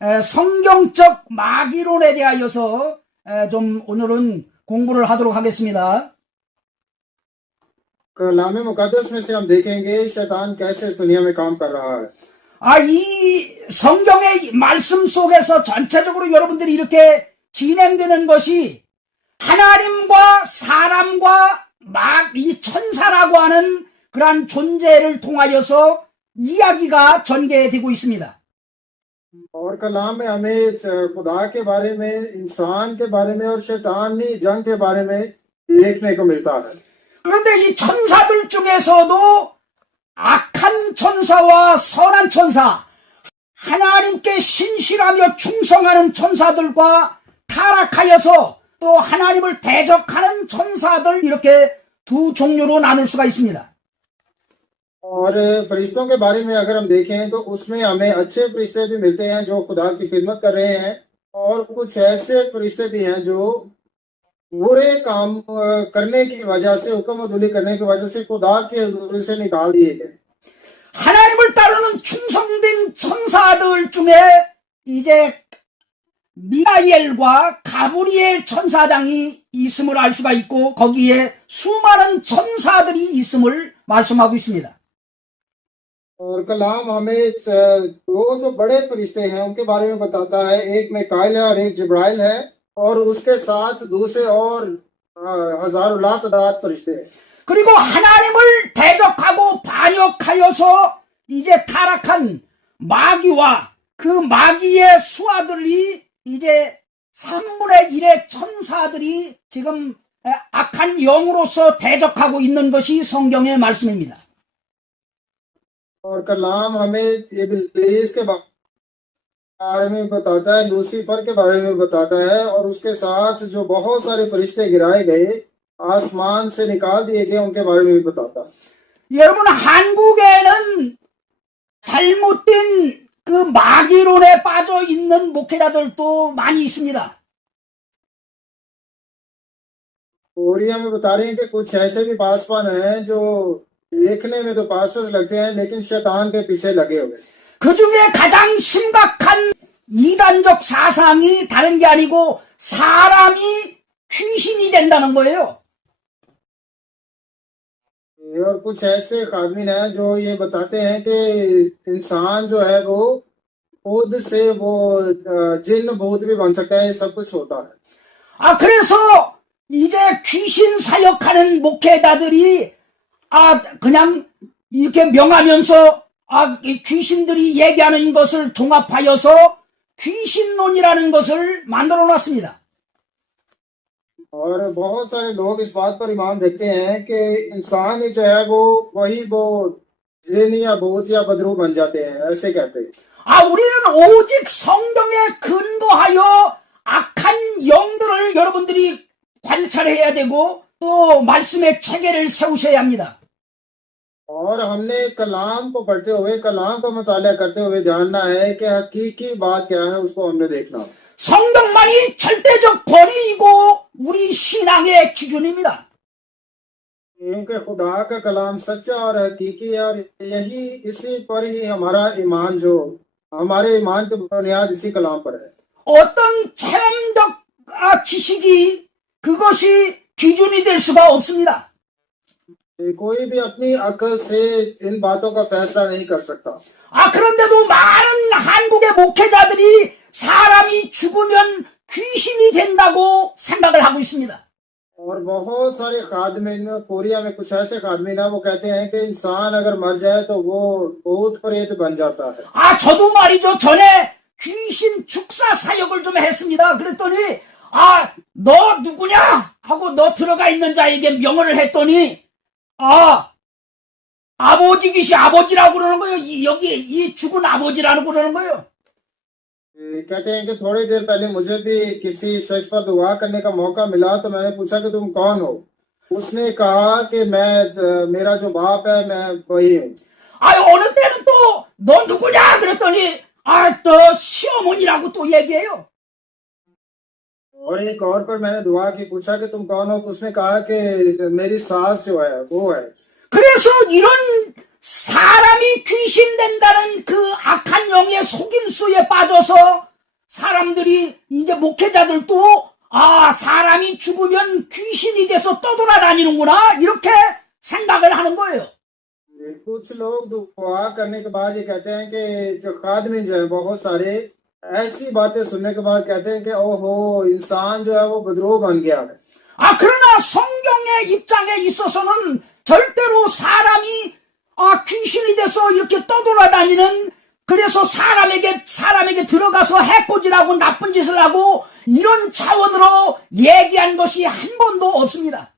성경적 마귀론에 대하여서 좀 오늘은 공부를 하도록 하겠습니다. कलाम मुकद्दस में से हम देखेंगे शैतान कैसे इस दुनिया में काम कर रहा है। 이 성경의 말씀 속에서 전체적으로 여러분들이 이렇게 진행되는 것이 하나님과 사람과 이 천사라고 하는 그러한 존재를 통하여서 이야기가 전개되고 있습니다. और कलाम में हमें खुदा के बारे में, इंसान के बारे में और शैतानी जंग के बारे में देखने को मिलता है। 그런데 이 천사들 중에서도 악한 천사와 선한 천사, 하나님께 신실하며 충성하는 천사들과 타락하여서 또 하나님을 대적하는 천사들, 이렇게 두 종류로 나눌 수가 있습니다. और फरिश्तों के बारे में अगर हम देखें तो उसमें हमें अच्छे फरिश्ते भी मिलते हैं जो खुदा की खिदमत कर रहे हैं, और कुछ ऐसे फरिश्ते भी हैं जो बुरे काम करने की वजह से, हुक्म अदुली करने की वजह से खुदा के हुजूर से निकाल दिए गए। 하나님을 따르는 충성된 천사들 중에 이제 미가엘과 가브리엘 천사장이 있음을 알 수가 있고, 거기에 수많은 천사들이 있음을 말씀하고 있습니다. और कलाम हमें दो जो बड़े फरिश्ते हैं उनके बारे में बताता है। एक मिकाईल है और एक जिब्राइल है, और उसके साथ दूसरे और हजारों लातादाद फरिश्ते हैं। 그리고 하나님을 대적하고 반역하여서 이제 타락한 마귀와 그 마귀의 수하들이 이제 3분의 1의 천사들이 지금 악한 영으로서 대적하고 있는 것이 성경의 말씀입니다. और कलाम हमें इब्लीस के बारे में बताता है, लूसीफर के बारे में बताता है, और उसके साथ जो बहुत सारे फरिश्ते गिराए गए, आसमान से निकाल दिए गए, उनके बारे में भी बताता है। 여러분, 한국에는 잘못된 그 마귀론에 빠져 있는 목회자들도 많이 있습니다. कोरिया में बता रहे हैं कि कुछ ऐसे भी पासवान हैं जो देखने में तो पास्टर्स लगते हैं लेकिन शैतान के पीछे लगे हुए। 그 중에 가장 심각한 이단적 사상이 다른 게 아니고 사람이 귀신이 된다는 거예요. और कुछ ऐसे खादमीन हैं जो ये बताते हैं कि इंसान जो है वो खुद से वो जिन भूत भी बन सकता है, सब कुछ होता है। 그래서 이제 귀신 사역하는 목회자들이 그냥 이렇게 명하면서 이 귀신들이 얘기하는 것을 종합하여서 귀신론이라는 것을 만들어 놨습니다. और बहुत सारे लोग इस बात पर ईमान रखते हैं कि इंसान ही जो है वही जिन या भूत या बदरू बन जाते हैं, ऐसे कहते हैं। 우리는 오직 성경에 근거하여 악한 영들을 여러분들이 관찰해야 되고 또 말씀의 체계를 세우셔야 합니다. और हमने कलाम को पढ़ते हुए, कलाम का मुताला करते हुए जानना है कि हकीकी बात क्या है, उसको हमने देखना। 성경만이 절대적 권위이고 우리 신앙의 기준입니다. क्योंकि खुदा का कलाम सच्चा और हकीकी है, और यही इसी पर ही हमारा ईमान, जो हमारे ईमान की बुनियाद इसी कलाम पर है। 어떤 체험적 지식이 그것이 기준이 될 수가 없습니다. कोई भी अपनी अकल से इन बातों का फैसला नहीं कर सकता। 그런데도 많은 한국의 목회자들이 사람이 죽으면 귀신이 된다고 생각을 하고 있습니다. और बहुत सारे खादमीन, कोरिया में कुछ ऐसे खादमीन है, वो कहते हैं कि इंसान अगर मर जाए तो वो भूत प्रेत बन जाता है। 저도 말이죠. 전에 귀신 축사 사역을 좀 했습니다. 그랬더니 너 누구냐 하고 너 들어가 있는 자에게 명언을 했더니 아버지 귀신, 아버지라고 그러는 거예요. 여기 이 죽은 아버지라고 그러는 거예요. कहते हैं कि थोड़ी देर पहले मुझे भी किसी शख्स पर दुआ करने का मौका मिला, तो मैंने पूछा कि तुम कौन हो। उसने कहा कि मेरा जो बाप है मैं वही हूँ। 어느 때는 또 너 누구냐 그랬더니 또 시어머니라고 또 얘기해요. और एक और पर मैंने दुआ की, पूछा कि तुम कौन हो, तो उसने कहा कि मेरी सास जो है वो है। 그래서 이런 사람이 귀신된다는 그 악한 영의 속임수에 빠져서 사람들이 이제 목회자들도 사람이 죽으면 귀신이 돼서 떠돌아다니는구나 이렇게 생각을 하는 거예요. कुछ लोग दुआ करने के बाद ये कहते हैं कि जो खादमी जो है बहुत सारे ऐसी बातें सुनने के बाद कहते हैं कि ओहो इंसान जो है वो बदरूह बन गया है। 그러나 성경의 입장에 있어서는 절대로 사람이 귀신이 돼서 이렇게 떠돌아다니는, 그래서 사람에게 들어가서 해코지라고 나쁜 짓을 하고 이런 차원으로 얘기한 것이 한 번도 없습니다.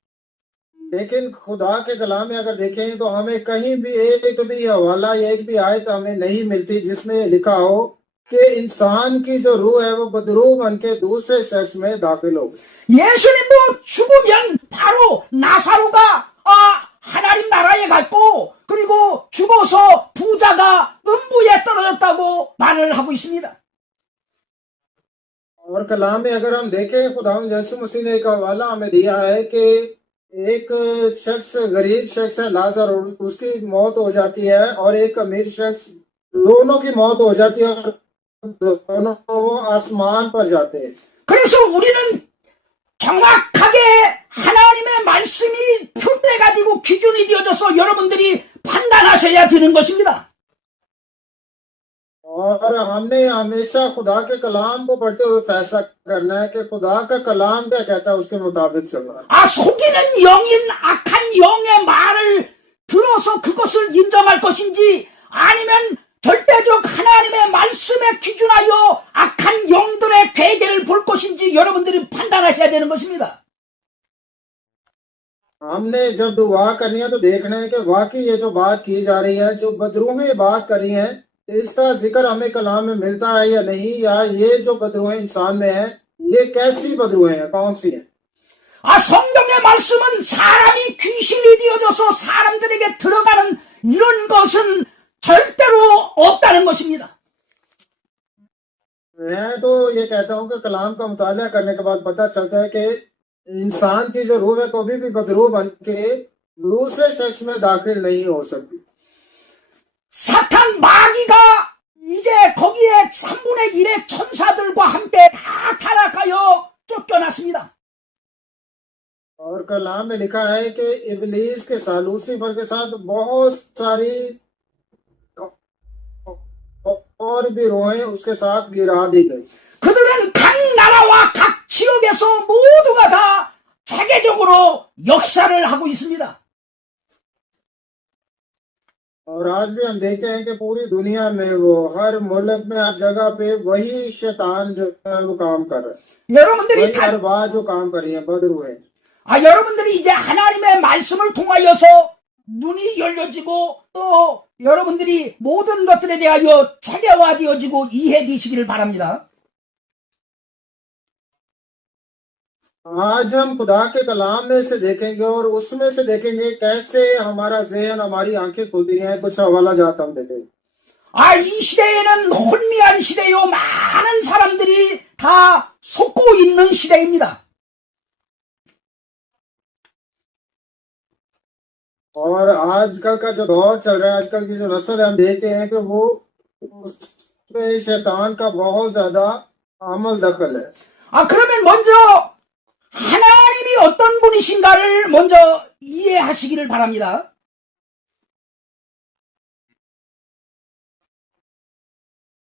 लेकिन खुदा के कलाम में अगर देखें तो हमें कहीं भी एक भी हवाला या एक भी आयत हमें नहीं मिलती जिसमें लिखा हो कि इंसान की जो रूह है वो बदरूह बन के दूसरे शख्स में दाखिल हो। 예수님도 죽으면 바로 나사로가 하나님 나라에 갔고, 그리고 죽어서 부자가 음부에 떨어졌다고 말을 하고 있습니다. और कलाम में अगर हम देखें खुदा यीशु मसीह ने एक हवाला हमें दिया है कि एक शख्स गरीब शख्स है लाजर, उसकी मौत हो जाती है, और एक अमीर शख्स, दोनों की मौत हो जाती है और दोनों वो आसमान पर जाते हैं। 그래서 우리는 정확하게 하나님의 말씀이 표대가지고 기준이 되어져서 여러분들이 판단하셔야 되는 것입니다. और हमने हमेशा खुदा के कलाम को पढ़ते हुए फैसला करना है कि खुदा का कलाम क्या कहता है उसके मुताबिक चलना है। 속이는 영인 악한 영의 말을 들어서 그것을 인정할 것인지, 아니면 절대적 하나님의 말씀에 기준하여 악한 영들의 괴계를 볼 것인지 여러분들이 판단하셔야 되는 것입니다. हमने जब दुआ करनी है तो देखना है कि वाकई ये जो बात की जा रही है, जो बदरूहें बात कर रही हैं, इसका जिक्र हमें कलाम में मिलता है या नहीं, या ये जो बदरूहें इंसान में है ये कैसी बदरूहें हैं, कौन सी हैं। 성경의 말씀은 사람이 귀신이 되어져서 사람들에게 들어가는 이런 것은 절대로 없다는 것입니다. मैं तो ये कहता हूँ कि कलाम का मुताला करने के बाद पता चलता है कि इंसान की जो रूह है कभी भी बदरूह बन के दूसरे शख्स में दाखिल नहीं हो सकती। 사탄 마귀가 이제 거기에 3분의 1의 천사들과 함께 다 타락하여 쫓겨났습니다. और कलाम में लिखा है कि इब्लीस के साथ, लूसीफर के साथ बहुत सारी और भी रूहें उसके साथ गिरा दी गई। 그들은 각 나라와 각 지역에서 모두가 다 체계적으로 역사를 하고 있습니다. और आज भी हम देखते हैं कि पूरी दुनिया में वो हर मुल्क में हर जगह पे वही शैतान जो है वो काम कर रहा है, 여러분들이 वही अरबाज जो काम कर रही है, बदरूहें। 여러분들이 이제 하나님의 말씀을 통하여서 눈이 열려지고 또 여러분들이 모든 것들에 대하여 체계화되어지고 이해되시기를 바랍니다. आज हम खुदा के कलाम में से देखेंगे और उसमें से देखेंगे कैसे हमारा ज़हन, हमारी आंखें खुलती हैं। कुछ हवाला जात हम देखेंगे। 이 시대에는 혼미한 시대요. 많은 사람들이 다 속고 있는 시대입니다. और आजकल का जो दौर चल रहा है, आजकल की जो नस्ल है, हम देखते हैं कि वो उसमें शैतान का बहुत ज्यादा अमल दखल है। 그러면 먼저 하나님이 어떤 분이신가를 먼저 이해하시기를 바랍니다.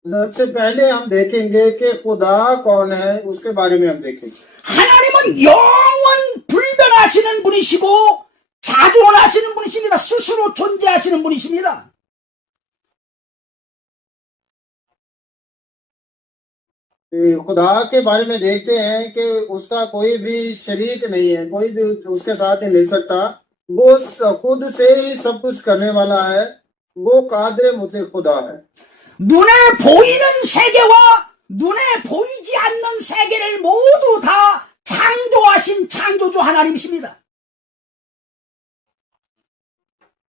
सबसे पहले हम देखेंगे कि खुदा कौन है, उसके बारे में हम देखेंगे। 하나님은 영원 불변하시는 분이시고 자존하시는 분이십니다. 스스로 존재하시는 분이십니다. खुदा के बारे में देखते हैं कि उसका कोई भी शरीक नहीं है, कोई भी उसके साथ नहीं मिल सकता। वो खुद से ही सब कुछ करने वाला है। वो कादिर मुतलक खुदा है। 눈에 보이는 세계와 눈에 보이지 않는 세계를 모두 다 창조하신 창조주 하나님이십니다.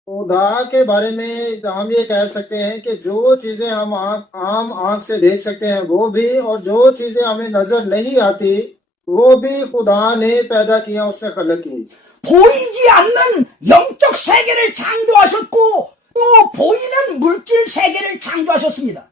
खुदा के बारे में हम ये कह सकते हैं कि जो चीजें हम आम आंख से देख सकते हैं वो भी, और जो चीजें हमें नजर नहीं आती वो भी खुदा ने पैदा किया, उसने खलक की। 보이지 않는 영적 세계를 창조하셨고 또 보이는 물질 세계를 창조하셨습니다.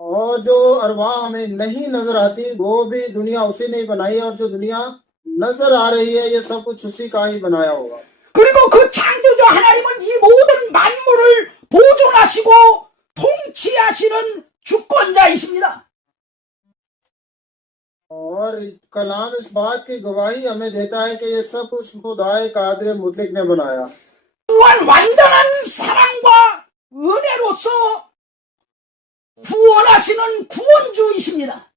और जो अरवाह हमें नहीं नजर आती वो भी दुनिया उसी ने ही बनाई, और जो दुनिया नजर आ रही है ये सब कुछ उसी का ही बनाया होगा। 그리고 그 창조주 하나님은 이 모든 만물을 보존하시고 통치하시는 주권자이십니다. और कलाम इस बात की गवाही हमें देता है कि ये सब कुछ खुदाए कादिर मुतलिक ने बनाया। 또한 완전한 사랑과 은혜로서 구원하시는 구원주이십니다.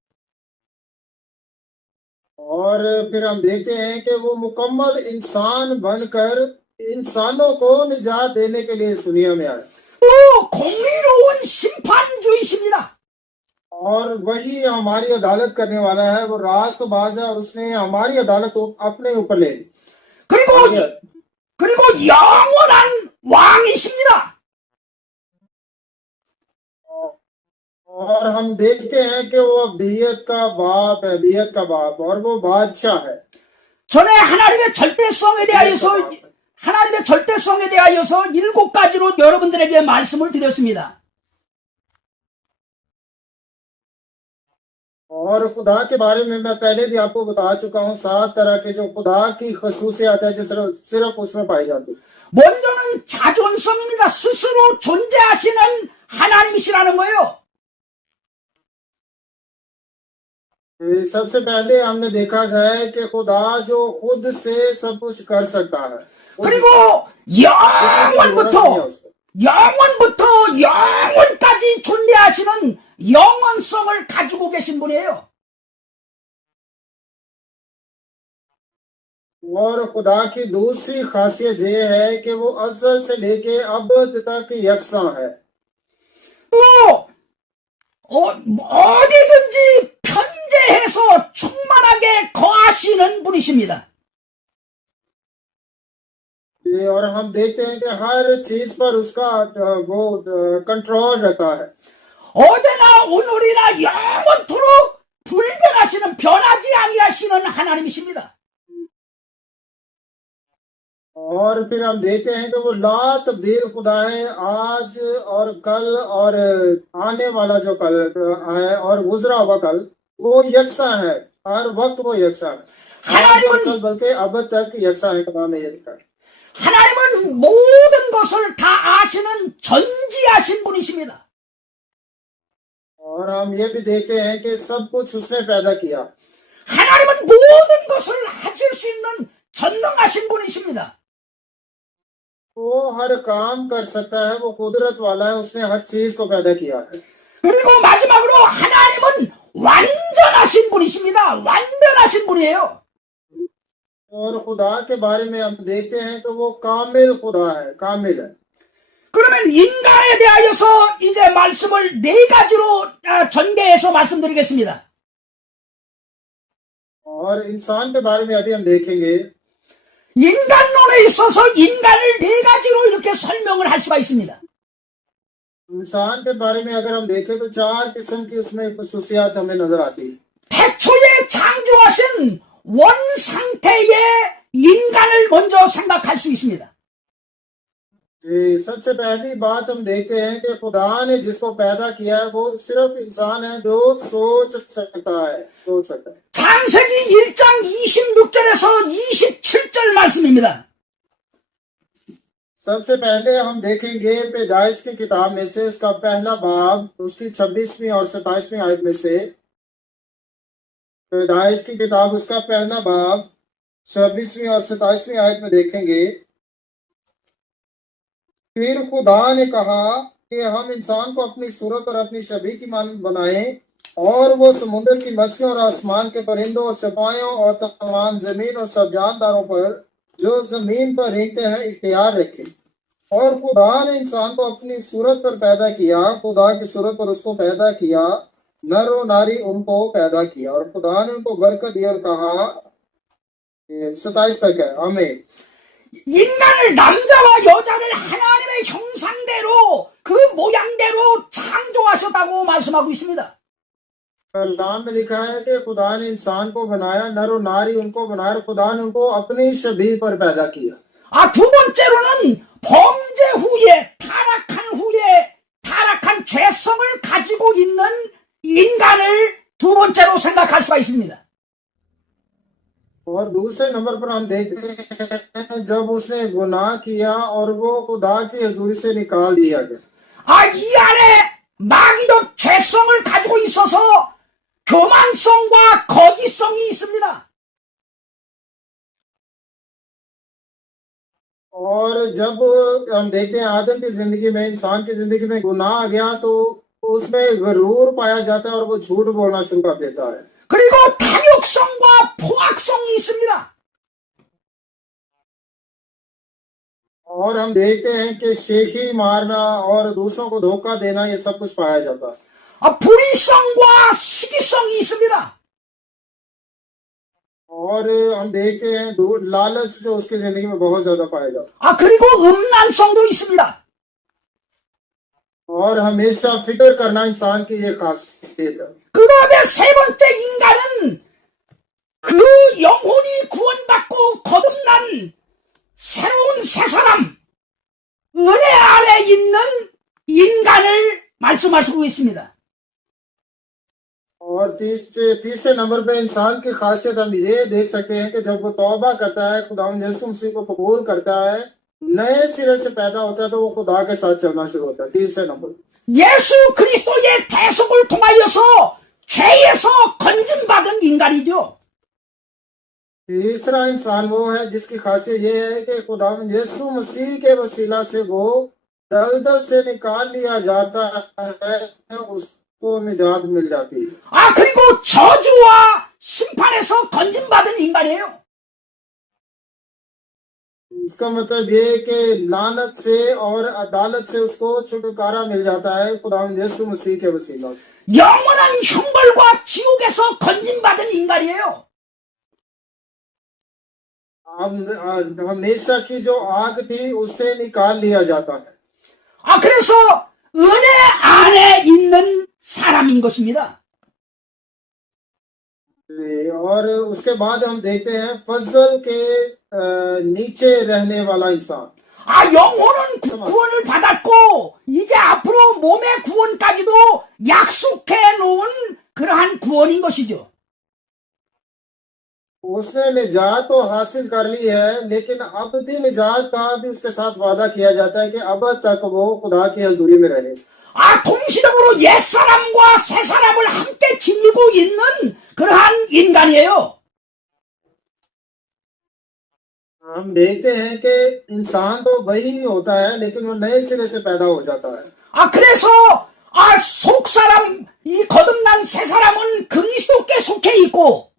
और फिर हम देखते हैं कि वो मुकम्मल इंसान बनकर इंसानों को निजात देने के लिए इस दुनिया में आए। 또 공의로운 심판주이십니다. और वही हमारी अदालत करने वाला है, वो रास्तबाज है और उसने हमारी अदालत अपने ऊपर ले ली। 그리고 영원한 왕이십니다. और हम देखते हैं कि वो अब्दियत का बाप है, अब्दियत का बाप, और वो बादशाह है। 전에 하나님의 절대성에 대하여서 7가지로 여러분들에게 말씀을 드렸습니다. और खुदा के बारे में मैं पहले भी आपको बता चुका हूँ 7 तरह के जो खुदा की खसूसियत है जो सिर्फ उसमें पाई जाती। 먼저는 자존성입니다. 스스로 존재하시는 하나님이시라는 거예요. सबसे पहले हमने देखा है कि खुदा जो खुद से सब कुछ कर सकता है, 그리고 영원부터 영원까지 존재하시는 영원성을 가지고 계신 분이에요. और खुदा की दूसरी खासियत ये है कि वो अज़ल से लेके अबद तक यकसा है। 또 어디든지 편재해서 충만하게 거하시는 분이십니다. और हम देखते हैं कि हर चीज पर उसका वो कंट्रोल रहता है। 어제나 오늘이나 영원토록 변하지 아니하시는 하나님이십니다. और फिर हम देखते हैं कि वो ला तब्दील खुदा है, आज और कल और आने वाला जो कल है और गुजरा हुआ कल वो यकसा है, हर वक्त वो यकसा है, कल बल्कि अब तक यकसा है। खुदा में ये लिखा है 하나님은 모든 것을 다 아시는 전지하신 분이십니다. और हम ये भी देखते हैं कि सब कुछ उसने पैदा किया। 하나님은 모든 것을 하실 수 있는 전능하신 분이십니다. वो हर काम कर सकता है, वो कुदरत वाला है, उसने हर चीज को पैदा किया है। 그리고 마지막으로 하나님은 완전하신 분이십니다. 완전하신 분이에요. और खुदा के बारे में हम देखते हैं कि वो कामिल खुदा है, कामिल है। 그러면 인간에 대하여서 이제 말씀을 4가지로 전개해서 말씀드리겠습니다. और इंसान के बारे में अभी हम देखेंगे। 인간론에 있어서 인간을 4가지로 이렇게 설명을 할 수가 있습니다. इंसान के बारे में अगर हम देखें तो 4 किस्म की उसमें खसूसियात हमें नजर आती है। 태초에 창조하신 원 상태의 인간을 먼저 생각할 수 있습니다. सबसे पहली बात हम देखते हैं कि खुदा ने जिसको पैदा किया है वो सिर्फ इंसान है जो सोच सकता है। 창세기 1장 26절에서 27절 말씀입니다. सबसे पहले हम देखेंगे पैदाइश की किताब में से उसका पहला बाब उसकी 26वीं और 27वीं आयत में से। पैदाइश की किताब उसका पहला बाब 26वीं और 27वीं आयत में देखेंगे। फिर खुदा ने कहा कि हम इंसान को अपनी सूरत और अपनी शबीह की मानद बनाएं और वो समुद्र की मछलियों और आसमान के परिंदों और सिपाहियों और तमाम जमीन और सब जानदारों पर जो जमीन पर रेंगते हैं इख्तियार रखें। और खुदा ने इंसान को अपनी सूरत पर पैदा किया, खुदा की सूरत पर उसको पैदा किया, नर और नारी उनको पैदा किया। और खुदा ने उनको बरकत दी और कहा, 27 तक है, आमीन। 인간을 남자와 여자를 하나님의 형상대로 그 모양대로 창조하셨다고 말씀하고 있습니다. कलाम में लिखा है कि खुदा ने इंसान को बनाया, नर और नारी उनको बनाया, खुदा ने उनको अपनी शबीह पर पैदा किया। 두 번째로는 범죄 후에 타락한 죄성을 가지고 있는 수가 있습니다. और दूसरे नंबर पर हम देखते हैं जब उसने गुनाह किया और वो खुदा की हजूरी से निकाल दिया गया। 이 안에 마귀도 죄성을 가지고 있어서 교만성과 거짓성이 있습니다. और जब हम देखते हैं आदम की जिंदगी में, इंसान की जिंदगी में गुनाह आ गया तो उसमें गरूर पाया जाता है और वो झूठ बोलना शुरू कर देता है। 그리고 탐욕성과 포악성이 있습니다. और हम देखते हैं कि शेखी मारना और दूसरों को धोखा देना, ये सब कुछ पाया जाता है। 불의성과 시기성이 있습니다. और हम देखते हैं लालच जो उसकी जिंदगी में बहुत ज्यादा पाया जाता है। 그리고 음란성도 있습니다. और हमेशा फिक्र करना इंसान की ये खासियत है। 그다음에 세 번째 인간은 그 영혼이 구원받고 거듭난 새로운 새 사람, 은혜 아래 있는 인간을 말씀하시고 있습니다. और तीसरे नंबर पे इंसान की खासियत हम ये देख सकते हैं कि जब वो तौबा करता है, खुदा यीशु मसीह को कबूल करता है, नए सिरे से पैदा होता है, तो वो खुदा के साथ चलना शुरू होता है। तीसरे नंबर 예수 그리스도의 대속을 통하여서 죄에서 건진받은 인간이죠. तीसरा इंसान वो है जिसकी खासियत ये है कि खुदा यीशु मसीह के वसीला से वो दलदल से निकाल लिया जाता है, उसको निजात मिल जाती है। 그리고 저주와 심판에서 건진받은 인간이에요. इसका मतलब ये है कि लानत से और अदालत से उसको छुटकारा मिल जाता है खुदा यीशु मसीह के वसीला से। 영원한 형벌과 지옥에서 건진받은 인간이에요. हमेशा की जो आग थी उससे निकाल लिया जाता है। 그래서 은혜 안에 있는 사람인 것입니다. और उसके बाद हम देखते हैं फजल के नीचे रहने वाला इंसान। 영혼은 구원을 받았고 이제 앞으로 몸의 구원까지도 약속해 놓은 그러한 구원인 것이죠. उसने निजात तो हासिल कर ली है, लेकिन अब भी निजात का भी उसके साथ वादा किया जाता है कि अब तक वो खुदा की हजूरी में रहे। 동시적으로 옛사람과 새사람을 함께 지니고 있는 그러한 인간이에요. हम देखते हैं कि इंसान तो वही होता है, लेकिन वो नए सिरे से पैदा हो जाता है। 그래서 속사람, 이 거듭난 새사람은 그리스도께 속해 있고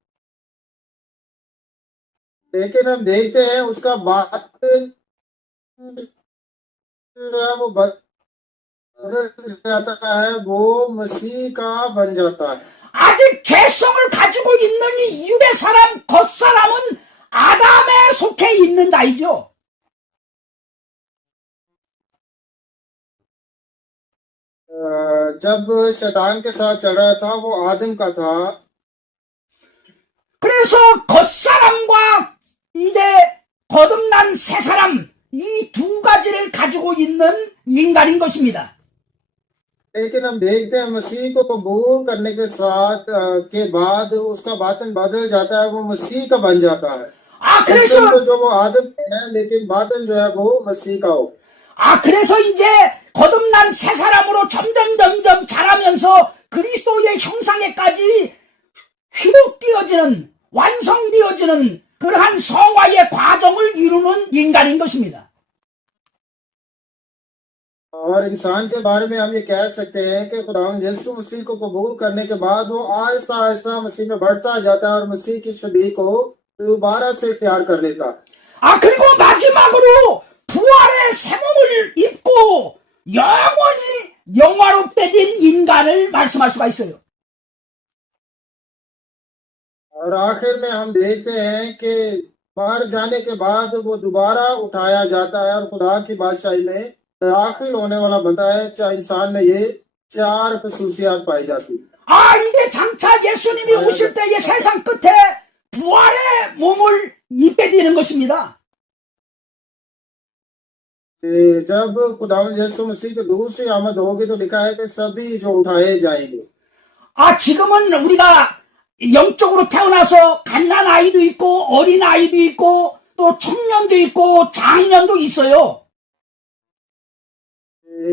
लेकिन हम देखते हैं उसका बात वो बदल जाता है, वो मसीह का बन जाता है। 아직 죄성을 가지고 있는 이 유대 사람, 겉사람은 아담에 속해 있는 자이죠. जब शैतान के साथ चल रहा था वो आदम का था। 그래서 겉사람과 이제 거듭난 새사람, 이 두 가지를 가지고 있는 인간인 것입니다. लेकिन हम देखते हैं मसीह को कबूल करने के साथ के बाद उसका बातन बदल जाता है, वो मसीह का बन जाता है। 그래서 तो जो वो आदम है, लेकिन बातन जो है वो मसीह का हो। 그래서 이제 거듭난 새 사람으로 점점 자라면서 그리스도의 형상에까지 회복되어지는, 완성되어지는 그러한 성화의 과정을 이루는 인간인 것입니다. और इंसान के बारे में हम ये कह सकते हैं कि खुदा यीशु मसीह को कबूल करने के बाद वो आहिस्ता आहिस्ता मसीह में बढ़ता जाता है और मसीह की छवि को दोबारा से तैयार कर लेता है। 그리고 마지막으로 부활의 새 몸을 입고 영원히 영화롭게진 인간을 말씀할 수가 있어요. और आखिर में हम देखते हैं कि मर जाने के बाद वो दोबारा उठाया जाता है और खुदा की बादशाही में दाखिल होने वाला बनता है। चाहे इंसान में ये चार खसूसियात पाई जाती है। 이제 장차 예수님이 오실 때의 세상 끝에 부활의 몸을 입게 되는 것입니다. जब खुदा यीशु मसीह की दूसरी आमद होगी तो लिखा है कि सभी जो उठाए जाएंगे। 지금은 우리가 영적으로 태어나서 갓난 아이도 있고 어린 아이도 있고 또 청년도 있고 장년도 있어요.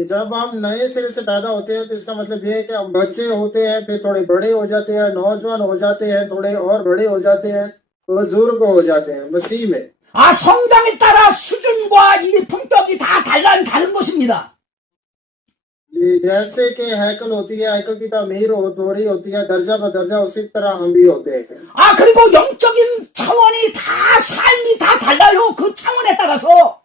जब हम नए सिरे से पैदा होते हैं तो इसका मतलब ये है कि हम बच्चे होते हैं, फिर थोड़े बड़े हो जाते हैं, नौजवान हो जाते हैं, थोड़े और बड़े हो जाते हैं, बुजुर्ग हो जाते हैं मसीह में। 아, 성장에 따라 수준과 이 품격이 다 다른 것입니다. जी, जैसे कि हैकल होती है, हैकल की तामीर हो रही होती है दर्जा ब दर्जा, उसी तरह हम भी होते हैं। 아, 그리고 영적인 차원이 다 삶이 다 달라요. 그 차원에 따라서.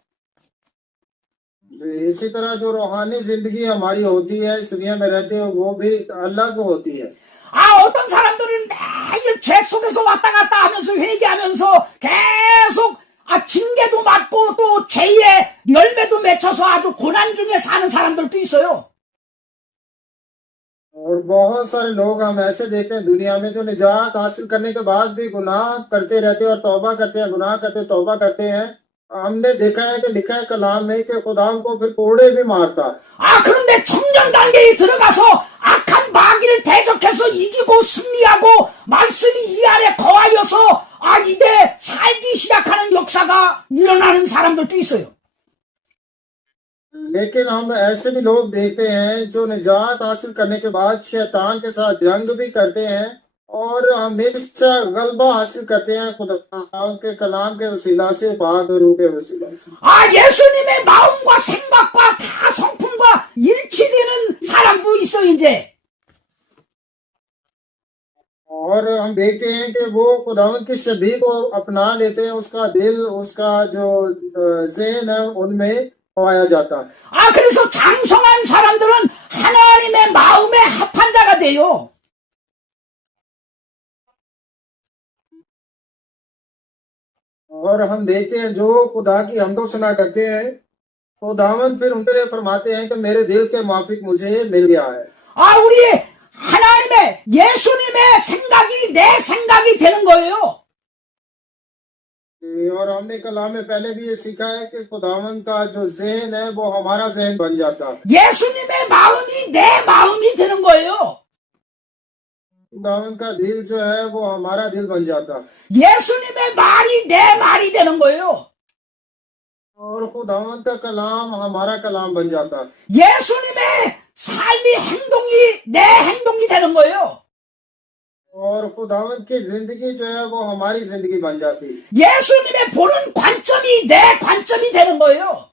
जी, इसी तरह जो रूहानी जिंदगी हमारी होती है इस दुनिया में रहते हैं वो भी अलग होती है। 아, 어떤 사람들은 매일 죄 속에서 왔다 갔다 하면서 회개하면서 계속 징계도 맞고 또 죄의 열매도 맺혀서 아주 고난 중에 사는 사람들도 있어요. और बहुत सारे लोग हम ऐसे देखते हैं दुनिया में जो निजात हासिल करने के बाद भी गुनाह करते रहते हैं और तौबा करते हैं, गुनाह करते तौबा करते हैं। हमने देखा है कि लिखा है कलाम में कि खुदा को फिर कोड़े भी मारता है। 아, 그런데 청년 단계에 들어가서 악한 마귀를 대적해서 이기고 승리하고 말씀이 이 안에 거하여서 이제 살기 시작하는 역사가 일어나는 사람들도 있어요. लेकिन हम ऐसे भी लोग देखते हैं जो निजात हासिल करने के बाद शैतान के साथ जंग भी करते हैं और हमेशा गलबा हासिल करते हैं खुदा के कलाम के वसीला से, पाक रूह के वसीला से। 아, 예수님의 마음과 생각과 다 성품과 일치되는 사람도 있어, 이제. और हम देखते हैं कि वो खुदावंद की शबी को अपना लेते हैं, उसका दिल, उसका जो ज़हन है उनमें पाया जाता है। 아, 그래서 장성한 사람들은 하나님의 마음에 합한 자가 돼요. और हम देखते हैं जो खुदा की हमदो सुना करते हैं खुदावंद फिर उनके लिए फरमाते हैं कि मेरे दिल के माफिक मुझे मिल गया है। 아, 우리 하나님의 예수님의 생각이 내 생각이 되는 거예요. और हमने कलाम में पहले भी ये सीखा है कि खुदावंद का जो ज़हन है वो हमारा ज़हन बन जाता है। 예수님의 마음이 내 마음이 되는 거예요. खुदावंद का दिल जो है वो हमारा दिल बन जाता है। 예수님의 말이 내 말이 되는 거예요. और खुदावंद का कलाम हमारा कलाम बन जाता है। 예수님의 삶이 행동이 내 행동이 되는 거예요. और खुदावंद की जिंदगी जो है वो हमारी जिंदगी बन जाती है। 예수님의 보는 관점이 내 관점이 되는 거예요.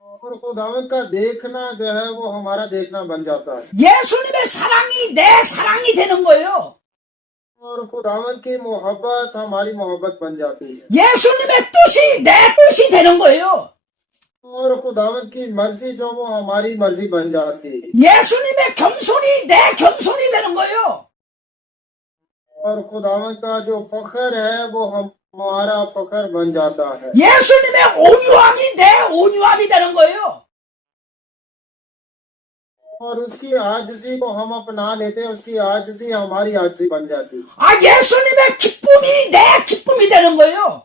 और खुदावंद का देखना जो है वो हमारा देखना बन जाता है। 예수님의 사랑이 내 사랑이 되는 거예요. और खुदावंद की मोहब्बत हमारी मोहब्बत बन जाती है। 예수님의 뜻이 내 뜻이 되는 거예요. और खुदावंद की मर्जी जो वो हमारी मर्जी बन जाती है। 예수님의 겸손이 내 겸손이 되는 거예요. और खुदावंद का जो फखर है वो हमारा फखर बन जाता है। 예수님의 온유함이 내 온유함이 되는 거예요. और उसकी आजिज़ी को हम अपना लेते हैं, उसकी आजिज़ी हमारी आजिज़ी बन जाती है। 아, 예수님의 기쁨이 내 기쁨이 되는 거예요.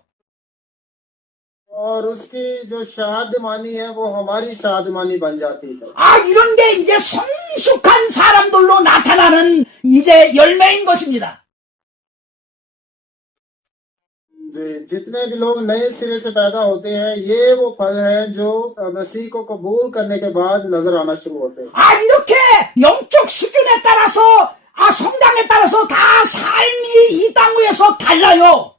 और उसकी जो शादमानी है वो हमारी शादमानी बन जाती है। 아, 이런 게 이제 성숙한 사람들로 나타나는 이제 열매인 것입니다. जितने भी लोग नए सिरे से पैदा होते हैं ये वो फल है जो मसीह को कबूल करने के बाद नजर आना शुरू होते हैं। 아, 이렇게 영적 수준에 따라서 성장에 따라서 다 삶이 이 땅 위에서 달라요.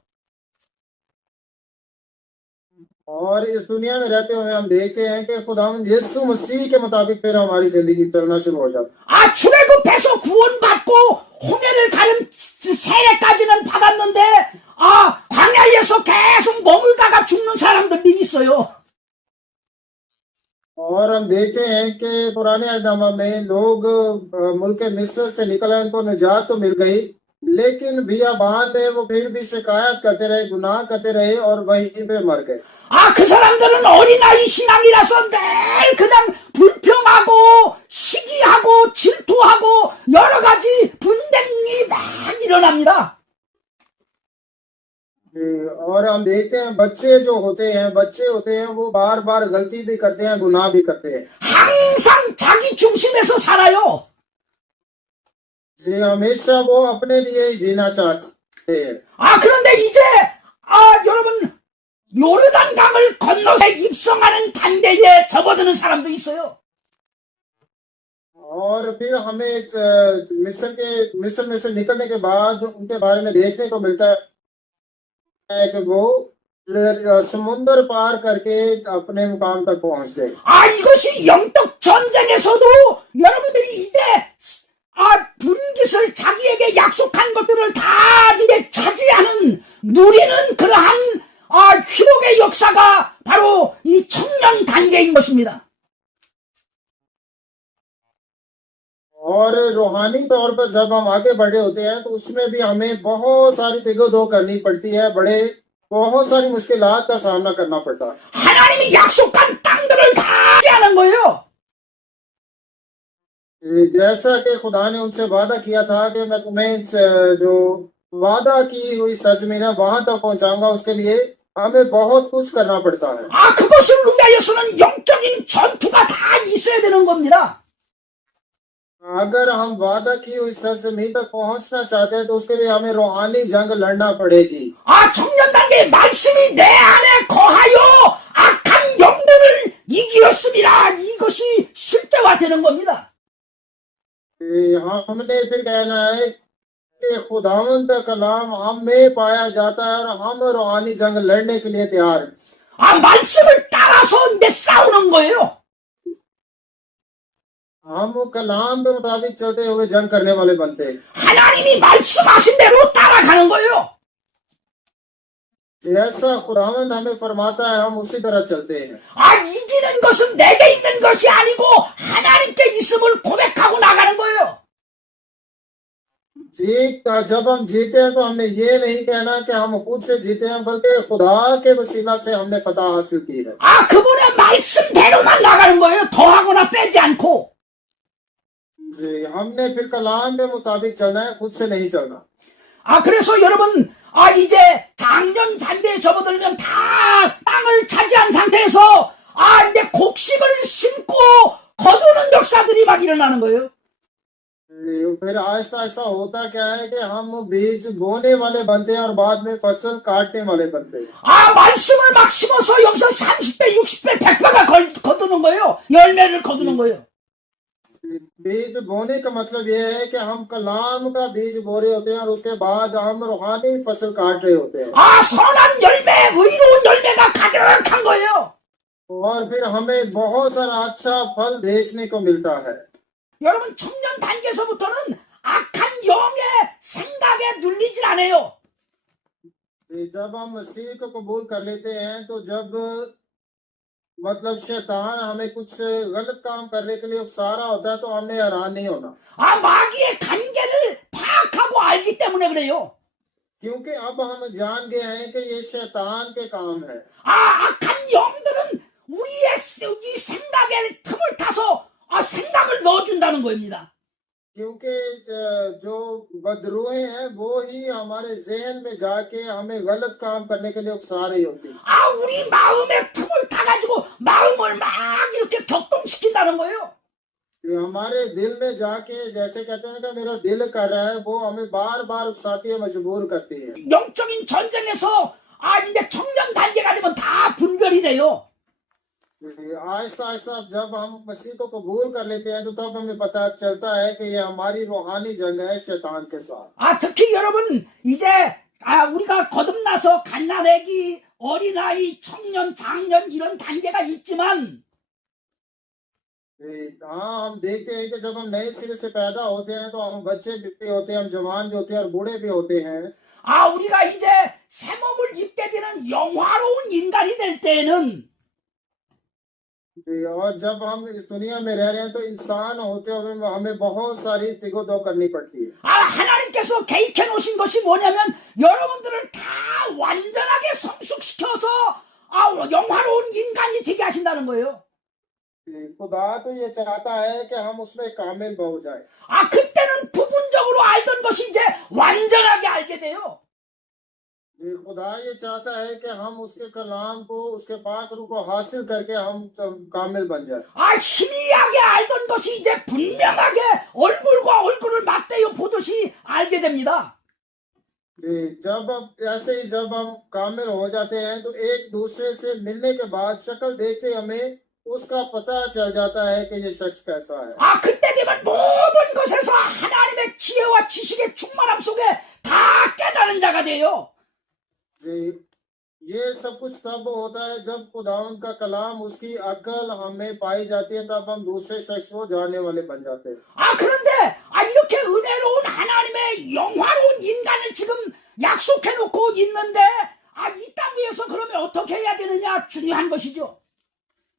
और इस दुनिया में रहते हुए हम देखते हैं कि खुदावंद यीशु मसीह के मुताबिक फिर हमारी जिंदगी चलना शुरू हो जाती है। 아, 출애굽해서 구원받고 홍해를 가는 세례까지는 받았는데 광야에서 계속 머물다가 죽는 사람들이 있어요. और हम देखते हैं कि पुराने अहदनामा में लोग मुल्क मिस्र से निकले, उनको निजात तो मिल गई लेकिन बियाबान में वो फिर भी शिकायत करते रहे, गुनाह करते रहे और वहीं पे मर गए। 아, 그 사람들은 어린아이 신앙이라서 늘 그냥 불평하고 시기하고 질투하고 여러 가지 분쟁이 막 일어납니다. और हम देखते हैं बच्चे होते हैं वो बार बार गलती भी करते हैं, गुनाह भी करते हैं। 항상 자기 중심에서 살아요. जी हमेशा वो अपने लिए ही जीना चाहते हैं। 그런데 이제, 여러분, 요르단강을 건너서 입성하는 단계에 접어드는 사람도 있어요. और फिर हमें मिस्र में से निकलने के बाद उनके बारे में देखने को मिलता है कि वो समुद्र पार करके अपने मुकाम तक पहुंच गए। 이것이 영적 전쟁에서도 여러분들이 이제, 분깃을 자기에게 약속한 것들을 다 이제 차지하는, 누리는 그러한, 회복의 역사가 바로 이 청년 단계인 것입니다. और रूहानी तौर पर जब हम आगे बढ़े होते हैं तो उसमें भी हमें बहुत सारी दिगो करनी पड़ती है, बहुत सारी मुश्किलात का सामना करना पड़ता है। 하나님이 약속한 땅들을 다 차지하는 거예요. जैसा कि खुदा ने उनसे वादा किया था कि मैं तुम्हें जो वादा की हुई सरजमीन है वहां तक पहुंचाऊंगा, उसके लिए हमें बहुत कुछ करना पड़ता है। 그것을 위하여서는 영적인 전투가 다 있어야 되는 겁니다. अगर हम वादा की हुई सरजमीन तक पहुंचना चाहते हैं तो उसके लिए हमें रूहानी जंग लड़ना पड़ेगी। 청년 단계의 말씀이 내 안에 거하여 악한 영들을 이기었습니다. 이것이 실제화되는 겁니다. हमने फिर कहना है कि खुदावंद का कलाम हम में पाया जाता है और हम रूहानी जंग लड़ने के लिए तैयार हैं। 말씀을 따라서 이제 싸우는 거예요. हम कलाम के मुताबिक चलते हुए जंग करने वाले बनते हैं। 하나님이 말씀하신 대로 따라가는 거예요. जैसा खुदावंद हमें फरमाता है हम उसी तरह चलते हैं। 이기는 것은 내게 있는 것이 아니고 하나님께 있음을 고백하고 나가는 거예요. जब हम जीते हैं तो हमने ये नहीं कहना कि हम खुद से जीते हैं, बल्कि खुदा के वसीला से हमने फतह हासिल की है। 그분의 말씀대로만 나가는 거예요. 더하거나 빼지 않고. जी हमने फिर कलाम के मुताबिक चलना है, खुद से नहीं चलना। 그래서 여러분, 이제 작년 단계에 접어들면 다 땅을 차지한 상태에서 이제 곡식을 심고 거두는 역사들이 막 일어나는 거예요. फिर आहिस्ता आहिस्ता होता क्या है कि हम बीज बोने वाले बनते हैं और बाद में फसल काटने वाले बनते हैं। 말씀을 막 심어서 여기서 30배, 60배, 100배가 거두는 거예요. 열매를 거두는 거예요. बीज बोने का मतलब यह है कि हम कलाम का बीज बो रहे होते हैं और उसके बाद हम रूहानी फसल काट रहे होते हैं। 선한 열매, 의로운 열매가 가득한 거예요. और फिर हमें बहुत सारा अच्छा फल देखने को मिलता है। 여러분, 청년 단계에서부터는 악한 영의 생각에 눌리질 않아요. जब हम मसीह को कबूल कर लेते हैं तो जब मतलब शैतान हमें कुछ गलत काम करने के लिए उकसा रहा होता है तो हमने हैरान नहीं होना, 마귀의 관계를 파악하고 알기 때문에 그래요. क्योंकि अब हम जान गए हैं कि ये शैतान के काम है। 악한 영들은 우리의 이 생각에 틈을 타서 생각을 넣어준다는 겁니다. क्योंकि जो बदरूहें हैं वो ही हमारे जहन में जाके हमें गलत काम करने के लिए उकसा रही होती है। 우리 마음에 틈을 타가지고 마음을 막 이렇게 격동시킨다는 거예요. हमारे दिल में जाके जैसे कहते हैं कि मेरा दिल कर रहा है, वो हमें बार बार उकसाती है, मजबूर करती है। 영적인 전쟁에서 이제 청년 단계가 되면 다 분별이 돼요. आहिस्ता आहिस्ता जब हम मसीह को कबूल कर लेते हैं तो तब हमें पता चलता है कि ये हमारी रूहानी जंग है शैतान के साथ। 특히 여러분, 이제 우리가 거듭나서 갓난아기, 어린아이, 청년, 장년 이런 단계가 있지만 हम देखते हैं कि जब हम नए सिरे से पैदा होते हैं तो हम बच्चे भी होते हैं, हम जवान भी होते हैं और बूढ़े भी होते हैं। 우리가 이제 새 몸을 입게 되는 영화로운 인간이 될 때에는 और जब हम इस दुनिया में रह रहे हैं तो इंसान होते हुए हमें बहुत सारी तिगोदो करनी पड़ती है। 하나님께서 개입해 놓으신 것이 뭐냐면 여러분들을 다 완전하게 성숙시켜서 영화로운 인간이 되게 하신다는 거예요. खुदा तो ये चाहता है कि हम उसमें कामिल हो जाए। 그때는 부분적으로 알던 것이 이제 완전하게 알게 돼요. खुदा ये चाहता है कि हम उसके कलाम को, उसके पाक रूह को हासिल करके हम कामिल बन जाए। 희미하게 알던 것이 이제 분명하게 얼굴과 얼굴을 맞대어 보듯이 됩니다. जी, जब अब ऐसे ही जब हम कामिल हो जाते हैं तो एक दूसरे से मिलने के बाद शक्ल देखते ही हमें उसका पता चल जाता है कि ये शख्स कैसा है। 아, 그때 되면 모든 것에서 하나님의 지혜와 지식의 충만함 속에 다 깨달은 자가 돼요. जी, ये सब कुछ तब होता है जब खुदावंद का कलाम उसकी अकल हमें पाई जाती है, तब हम दूसरे शख्स को जानने वाले बन जाते हैं। 아, 그런데 이렇게 은혜로운 하나님의 영화로운 인간을 지금 약속해 놓고 있는데 이 땅 위에서 그러면 어떻게 해야 되느냐 중요한 것이죠.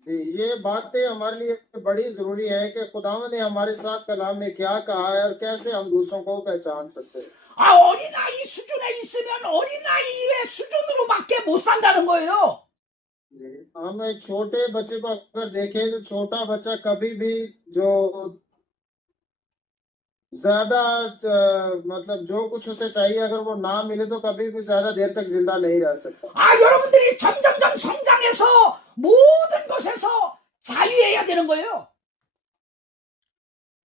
जी, ये बातें हमारे लिए बड़ी जरूरी है कि खुदावंद ने हमारे साथ कलाम में क्या कहा है और कैसे हम दूसरों को पहचान सकते हैं। 어린아이 수준에 있으면 어린아이의 수준으로밖에 못 산다는 거예요. हम एक छोटे बच्चे को अगर देखें तो छोटा बच्चा कभी भी जो ज्यादा मतलब जो कुछ उसे चाहिए अगर वो ना मिले तो कभी भी ज्यादा देर तक जिंदा नहीं रह सकता। 여러분들이 점점점 성장해서 모든 것에서 자유해야 되는 거예요.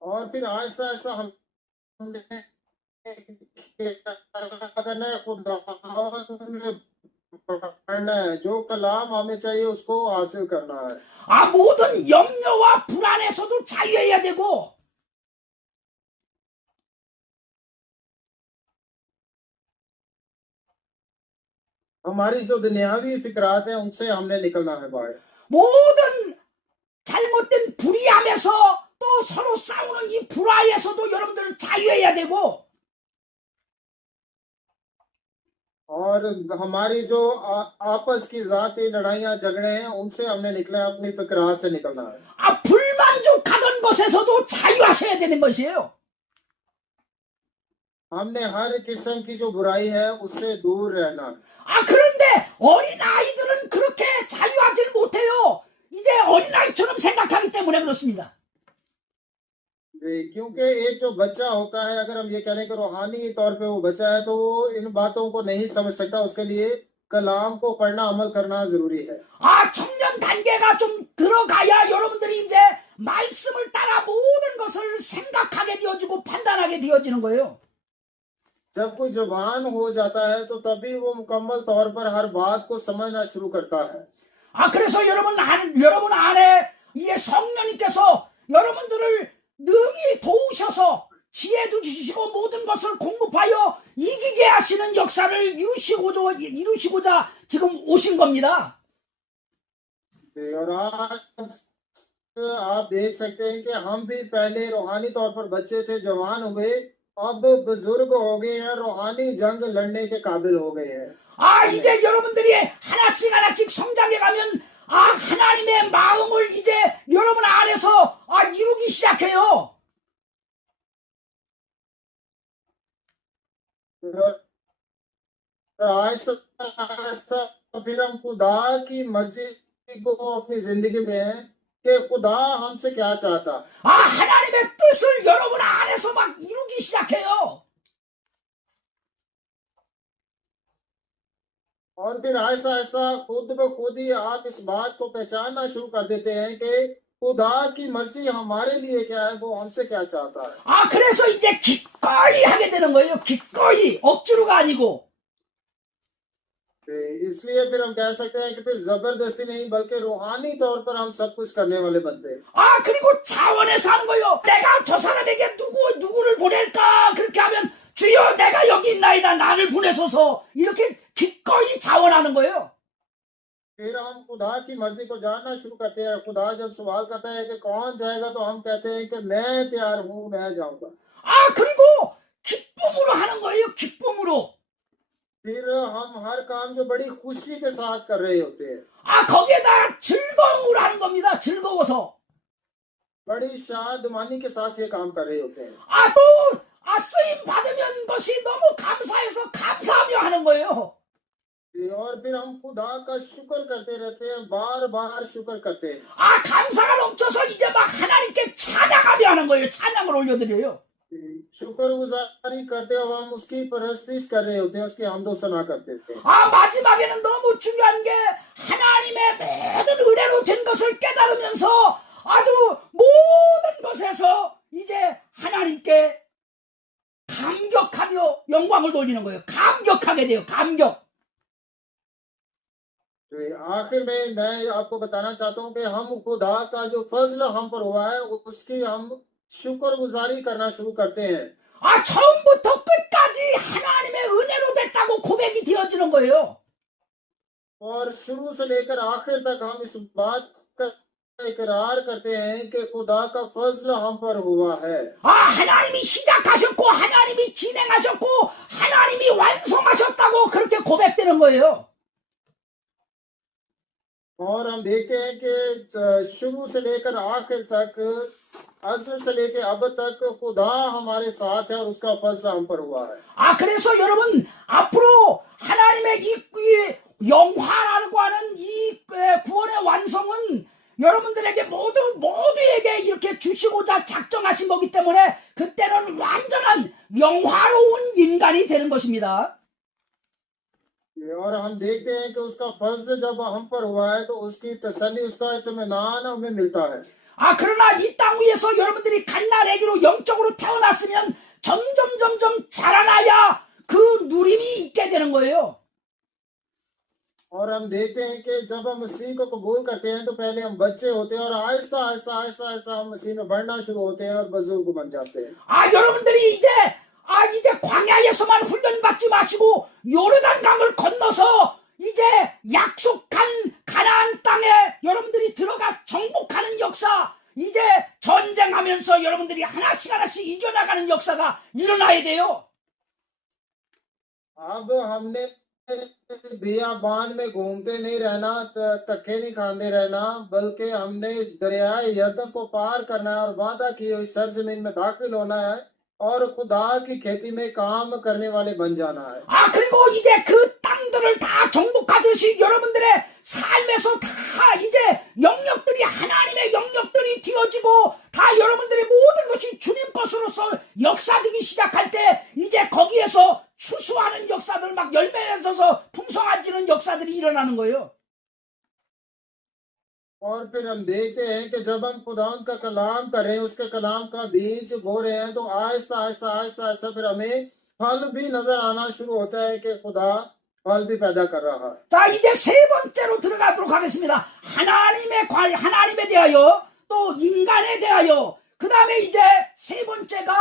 और फिर आहिस्ता आहिस्ता हमने क्या करना है, खुदावंद में पढ़ना है, जो कलाम हमें चाहिए उसको हासिल करना है। 모든 염려와 불안에서도 자유해야 되고 हमारी जो दुनियावी फिक्रात है उनसे हमने निकलना है बाहर। 모든 잘못된 불의함에서 또 서로 싸우는 이 불화에서도 여러분들 자유해야 되고 और हमारी जो आपस की जाती लड़ाइयाँ झगड़े हैं उनसे हमने निकला है, अपनी फिक्रात से निकलना है। 불만족하던 것에서도 자유하셔야 되는 것이에요. हमने हर किस्म की जो बुराई है उससे दूर रहना है। 그런데 어린 아이들은 그렇게 자유하지를 못해요. 이제 어린 아이처럼 생각하기 때문에 그렇습니다. क्योंकि एक जो बच्चा होता है, अगर हम ये कहें कि रूहानी तौर पे वो बच्चा है तो वो इन बातों को नहीं समझ सकता, उसके लिए कलाम को पढ़ना अमल करना जरूरी है। 청년 단계가 좀 들어가야 여러분들이 이제 말씀을 따라 모든 것을 생각하게 되어지고 판단하게 되어지는 거예요. जब कोई जवान हो जाता है तो तभी वो मुकम्मल तौर पर हर बात को समझना शुरू करता है। 그래서 여러분 안에 이게 성령님께서 여러분들을 능히 도우셔서 지혜도 주시고 모든 것을 공급하여 이기게 하시는 역사를 이루시고자 지금 오신 겁니다. और आज आप देख सकते हैं कि हम भी पहले रूहानी तौर पर बच्चे थे, जवान हुए, अब बुजुर्ग हो गए हैं, रूहानी जंग लड़ने के काबिल हो गए हैं। 이제 여러분들이 하나씩 성장해 가면 하나님의 마음을 이제 여러분 안에서 이루기 시작해요. आहिस्ता फिर हम खुदा की मर्जी को अपनी जिंदगी में कि खुदा हमसे क्या चाहता। 하나님의 뜻을 여러분 안에서 막 이루기 시작해요. और फिर आहिस्ता आहिस्ता खुद ब खुद ही आप इस बात को पहचानना शुरू कर देते हैं कि खुदा की मर्जी हमारे लिए क्या है, वो हमसे क्या चाहता है। 그래서 이제 기꺼이 하게 되는 거예요. 기꺼이 억지로가 아니고. इसलिए फिर हम कह सकते हैं कि फिर जबरदस्ती नहीं बल्कि रूहानी तौर पर हम सब कुछ करने वाले बनते हैं। 그리고 자원해서 하는 거예요. 내가 저 사람에게 누구를 보낼까 그렇게 하면 주여 내가 여기 있나이다 나를 보내소서 이렇게 기꺼이 자원하는 거예요. फिर हम खुदा की मर्जी को जानना शुरू करते हैं। खुदा जब सवाल करता है कि कौन जाएगा तो हम कहते हैं कि मैं तैयार हूँ, मैं जाऊंगा। 그리고 기쁨으로 하는 거예요. 기쁨으로. फिर हम हर काम जो बड़ी खुशी के साथ कर रहे होते हैं। 거기에다 즐거움으로 하는 겁니다. 즐거워서. बड़ी शादमानी के साथ ये काम कर रहे होते हैं। 또 쓰임 받으면 것이 너무 감사해서 감사하며 하는 거예요. और फिर हम खुदा का शुक्र करते रहते हैं, बार बार शुक्र करते हैं। 감사가 넘쳐서 이제 막 하나님께 찬양하며 하는 거예요. 찬양을 올려드려요. शुक्रगुजारी करते हुए हम उसकी परस्तिश कर रहे होते हैं, उसकी हमदो सना करते थे। 마지막에는 너무 중요한 게 하나님의 모든 은혜로 된 것을 깨달으면서 아주 모든 것에서 이제 하나님께 감격하며 영광을 돌리는 거예요. 감격하게 돼요. 감격. तो आखिर में मैं आपको बताना चाहता हूँ कि हम खुदा का जो फजल हम पर हुआ है उसकी हम शुक्रगुजारी करना शुरू करते हैं 아, 처음부터 끝까지 하나님의 은혜로 됐다고 고백이 되어지는 거예요. और शुरू से लेकर आखिर तक हम इस बात का इकरार करते हैं कि खुदा का फजल हम पर हुआ है 아, 하나님이 시작하셨고 하나님이 진행하셨고 하나님이 완성하셨다고 그렇게 고백되는 거예요. और हम देखते हैं कि शुरू से लेकर आखिर तक अज़ल से लेकर अब तक खुदा हमारे साथ है और उसका फजल हम पर हुआ है 아, 그래서 여러분 앞으로 하나님의 이 영화라고 하는 이 구원의 완성은 여러분들에게 모두에게 이렇게 주시고자 작정하신 거기 때문에 그때는 완전한 영화로운 인간이 되는 것입니다. और हम देखते हैं कि उसका फजल जब हम पर हुआ है तो उसकी तसल्ली उसका इत्मीनान हमें मिलता है 아, 그러나 이 땅 위에서 여러분들이 갓난아기로 영적으로 태어났으면 점점 자라나야 그 누림이 있게 되는 거예요. और हम देखते हैं कि जब हम मसीह को कबूल करते हैं तो पहले हम बच्चे होते हैं और आहिस्ता आहिस्ता आहिस्ता आहिस्ता हम मसीह में बढ़ना शुरू होते हैं और बुजुर्ग बन जाते हैं 아, 여러분들이 이제 광야에서만 훈련받지 마시고 요르단 강을 건너서 이제 약속한 가나안 땅에 여러분들이 들어가 정복하는 역사, 이제 전쟁하면서 여러분들이 하나씩 이겨나가는 역사가 일어나야 돼요. अब हमने बियाबान में घूमते नहीं रहना धक्के नहीं खाते रहना बल्कि हमने दरियाए यरदन को पार करना है और वादा की हुई सरजमीन में दाखिल होना है और खुदा की खेती में काम करने वाले बन जाना है 아, 그리고 이제 그 땅들을 다 정복하듯이 여러분들의 삶에서 다 이제 영역들이 하나님의 영역들이 되어지고 다 여러분들의 모든 것이 주님 것으로서 역사되기 시작할 때 이제 거기에서 추수하는 역사들 막 열매 맺어서 풍성해지는 역사들이 일어나는 거예요. और फिर हम देखते हैं कि जब हम खुदा का कलाम करें उसके कलाम का बीज बो रहे हैं तो आहिस्ता आहिस्ता आहिस्ता आहिस्ता फिर हमें फल भी नजर आना शुरू होता है कि खुदा फल भी पैदा कर रहा है 자, 이제 세 번째로 들어가도록 하겠습니다. 하나님에 대하여 또 인간에 대하여 그 다음에 이제 세 번째가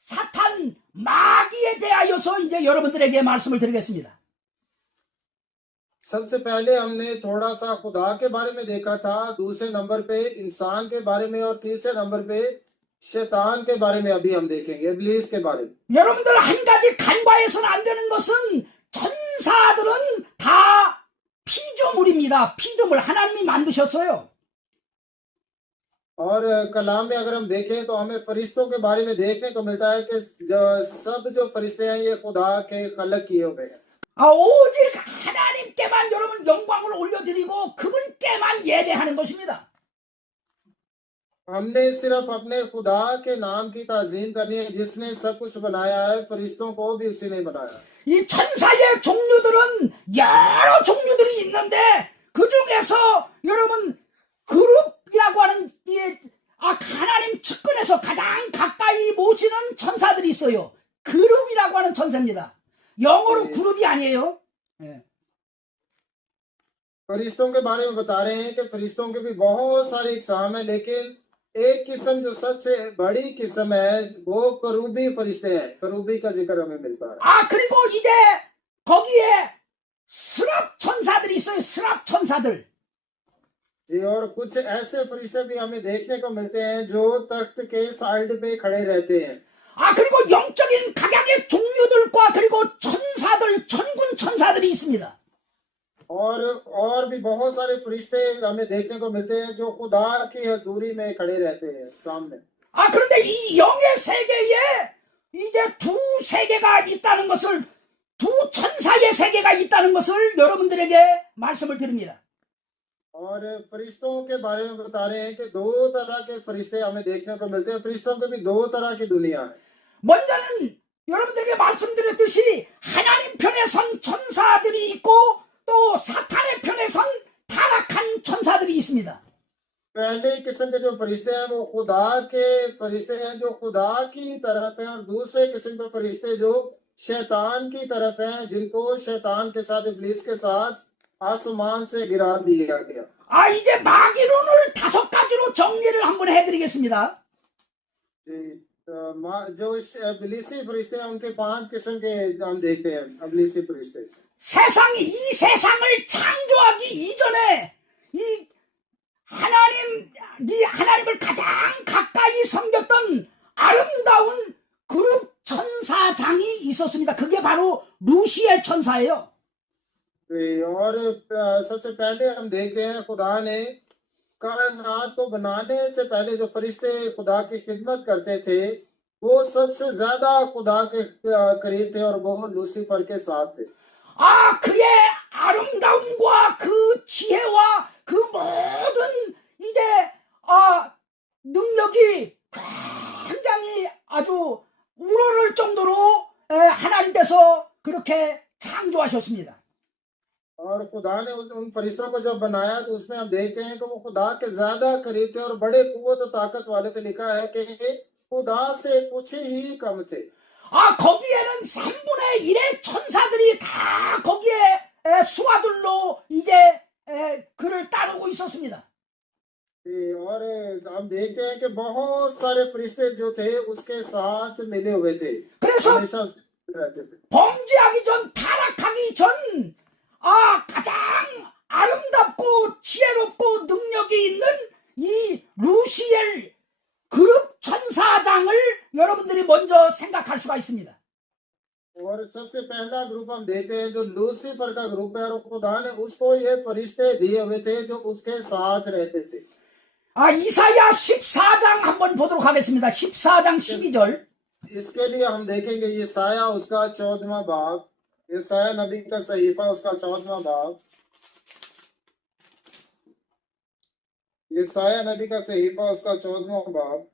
사탄 마귀에 대하여서 이제 여러분들에게 말씀을 드리겠습니다. सबसे पहले हमने थोड़ा सा खुदा के बारे में देखा था दूसरे नंबर पे इंसान के बारे में और तीसरे नंबर पे शैतान के बारे में अभी हम देखेंगे इब्लीस के बारे में 여러분들 한 가지 간과해서는 안 되는 것은 천사들은 다 피조물입니다. 피조물 하나님이 만드셨어요. और कलाम में अगर हम देखें तो हमें फरिश्तों के बारे में देखने को मिलता है कि सब जो फरिश्ते हैं ये खुदा के खलक किए हुए हैं 아, 오직 하나님께만 여러분 영광을 올려드리고 그분께만 예배하는 것입니다. हमने सिर्फ अपने खुदा के नाम की ताजीम करनी है जिसने सब कुछ बनाया है फरिश्तों को भी उसी ने बनाया 이 천사의 종류들은 여러 종류들이 있는데 그 중에서 여러분 그룹이라고 하는 하나님 측근에서 가장 가까이 모시는 천사들이 있어요. 그룹이라고 하는 천사입니다. 영어로 네. 그룹이 아니에요. 예. फरिश्तों के बारे में बता रहे हैं कि फरिश्तों के भी बहुत सारे इकसाम है लेकिन एक किस्म जो सबसे बड़ी किस्म है वो करूबी फरिश्ते हैं करूबी का जिक्र हमें मिलता है 아, 그리고 이제 거기에 스랍 천사들이 있어요. 스랍 천사들. जी और कुछ ऐसे फरिश्ते भी हमें देखने को मिलते हैं जो तख्त के साइड पे खड़े रहते हैं 아, 그리고 영적인 각양의 종류들과 그리고 천사들, 천군 천사들이 있습니다. और भी बहुत सारे फरिश्ते हमें देखने को मिलते हैं जो खुदा की हजूरी में खड़े रहते हैं सामने 아, 그런데 이 영의 세계에 이제 두 세계가 있다는 것을, 두 천사의 세계가 있다는 것을 여러분들에게 말씀을 드립니다. और फरिश्तों के बारे में बता रहे हैं कि दो तरह के फरिश्ते हमें देखने को मिलते हैं फरिश्तों की भी दो तरह की दुनिया है 먼저는 여러분들에게 말씀드렸듯이 하나님 편에 선 천사들이 있고 또 사탄의 편에 선 타락한 천사들이 있습니다. पहले किस्म के जो फरिश्ते हैं वो खुदा के फरिश्ते हैं जो खुदा की तरफ हैं, और दूसरे किस्म के फरिश्ते जो शैतान की तरफ हैं, जिनको शैतान के साथ इब्लीस के साथ आसमान से गिरा दिया गया। 이제 마귀론을 5가지로 정리를 한번 해드리겠습니다. जी, जो इब्लीसी फरिश्ते हैं उनके 5 किस्म के हम देखते हैं। इब्लीसी फरिश्ते 이 세상을 창조하기 이전에 이 하나님을 가장 가까이 섬겼던 아름다운 그룹 천사장이 있었습니다. 그게 바로 루시엘 천사예요. और सबसे पहले हम देखते हैं खुदा ने कायनात को बनाने से पहले जो फरिश्ते खुदा की खिदमत करते थे वो सबसे ज्यादा खुदा के करीब थे, और वो लूसीफर के साथ थे। 그의 아름다움과 그 지혜와 그 모든 이제 능력이 굉장히 아주 우러를 정도로 하나님께서 그렇게 창조하셨습니다. और खुदा ने उन फरिश्तों को जब बनाया तो उसमें हम देखते हैं कि वो खुदा के ज्यादा करीब थे और बड़े कुव्वत और ताकत वाले थे। लिखा है कि खुदा से कुछ ही कम थे। 거기에는 3분의 1의 천사들이 다 거기에 수하들로 이제 그를 따르고 있었습니다. और हम देखते हैं कि बहुत सारे फरिश्ते जो थे उसके साथ मिले हुए थे, 그래서 हमेशा रहते थे। 범죄하기 전, 타락하기 전, 가장 아름답고 지혜롭고 능력이 있는 이 루시엘 그룹 천사장을 여러분들이 먼저 생각할 수가 있습니다. और सबसे पहला ग्रुप हम देखते हैं जो लूसीफर का ग्रुप है, और खुदा ने उसको ये फरिश्ते दिए हुए थे जो उसके साथ रहते थे। 이사야 14장 한번 보도록 하겠습니다. 14장 12절. इसके लिए हम देखेंगे यशाया उसका 14वां बाब, यशाया नबी का सहीफा उसका 14वां बाब, यशाया नबी का सहीफा उसका 14वां बाब।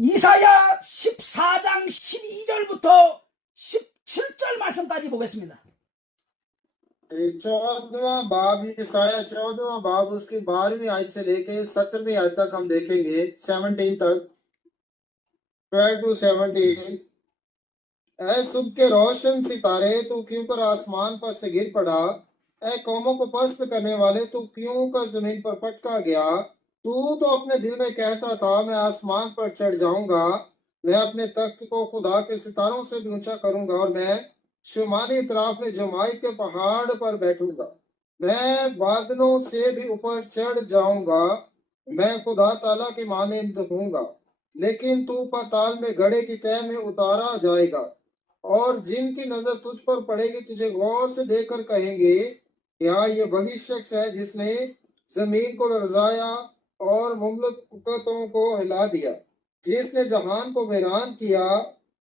이사야 14장 12절부터 17절 말씀까지 보겠습니다. 14वां बाब, यशाया 14वां बाब उसकी 12वीं आयत से लेके 17वीं आयत तक हम देखेंगे, 17 तक, 12 to 17। ऐ सुबह के रोशन सितारे तू क्यों कर आसमान पर से गिर पड़ा, ऐ कौमों को पस्त करने वाले तू क्यों कर जमीन पर पटका गया। तू तो अपने दिल में कहता था मैं आसमान पर चढ़ जाऊंगा, मैं अपने तख्त को खुदा के सितारों से भी ऊंचा करूंगा, और मैं शुमाली इतराफ में जमाई के पहाड़ पर बैठूंगा, मैं बादलों से भी ऊपर चढ़ जाऊंगा, मैं खुदा ताला की मानिंद होऊंगा। लेकिन तू पाताल में गड़े की तह में उतारा जाएगा, और जिनकी नजर तुझ पर पड़ेगी तुझे गौर से देखकर कहेंगे क्या ये वही शख्स है जिसने जमीन को लरजाया और मुमलकतों को हिला दिया, जिसने जहान को वीरान किया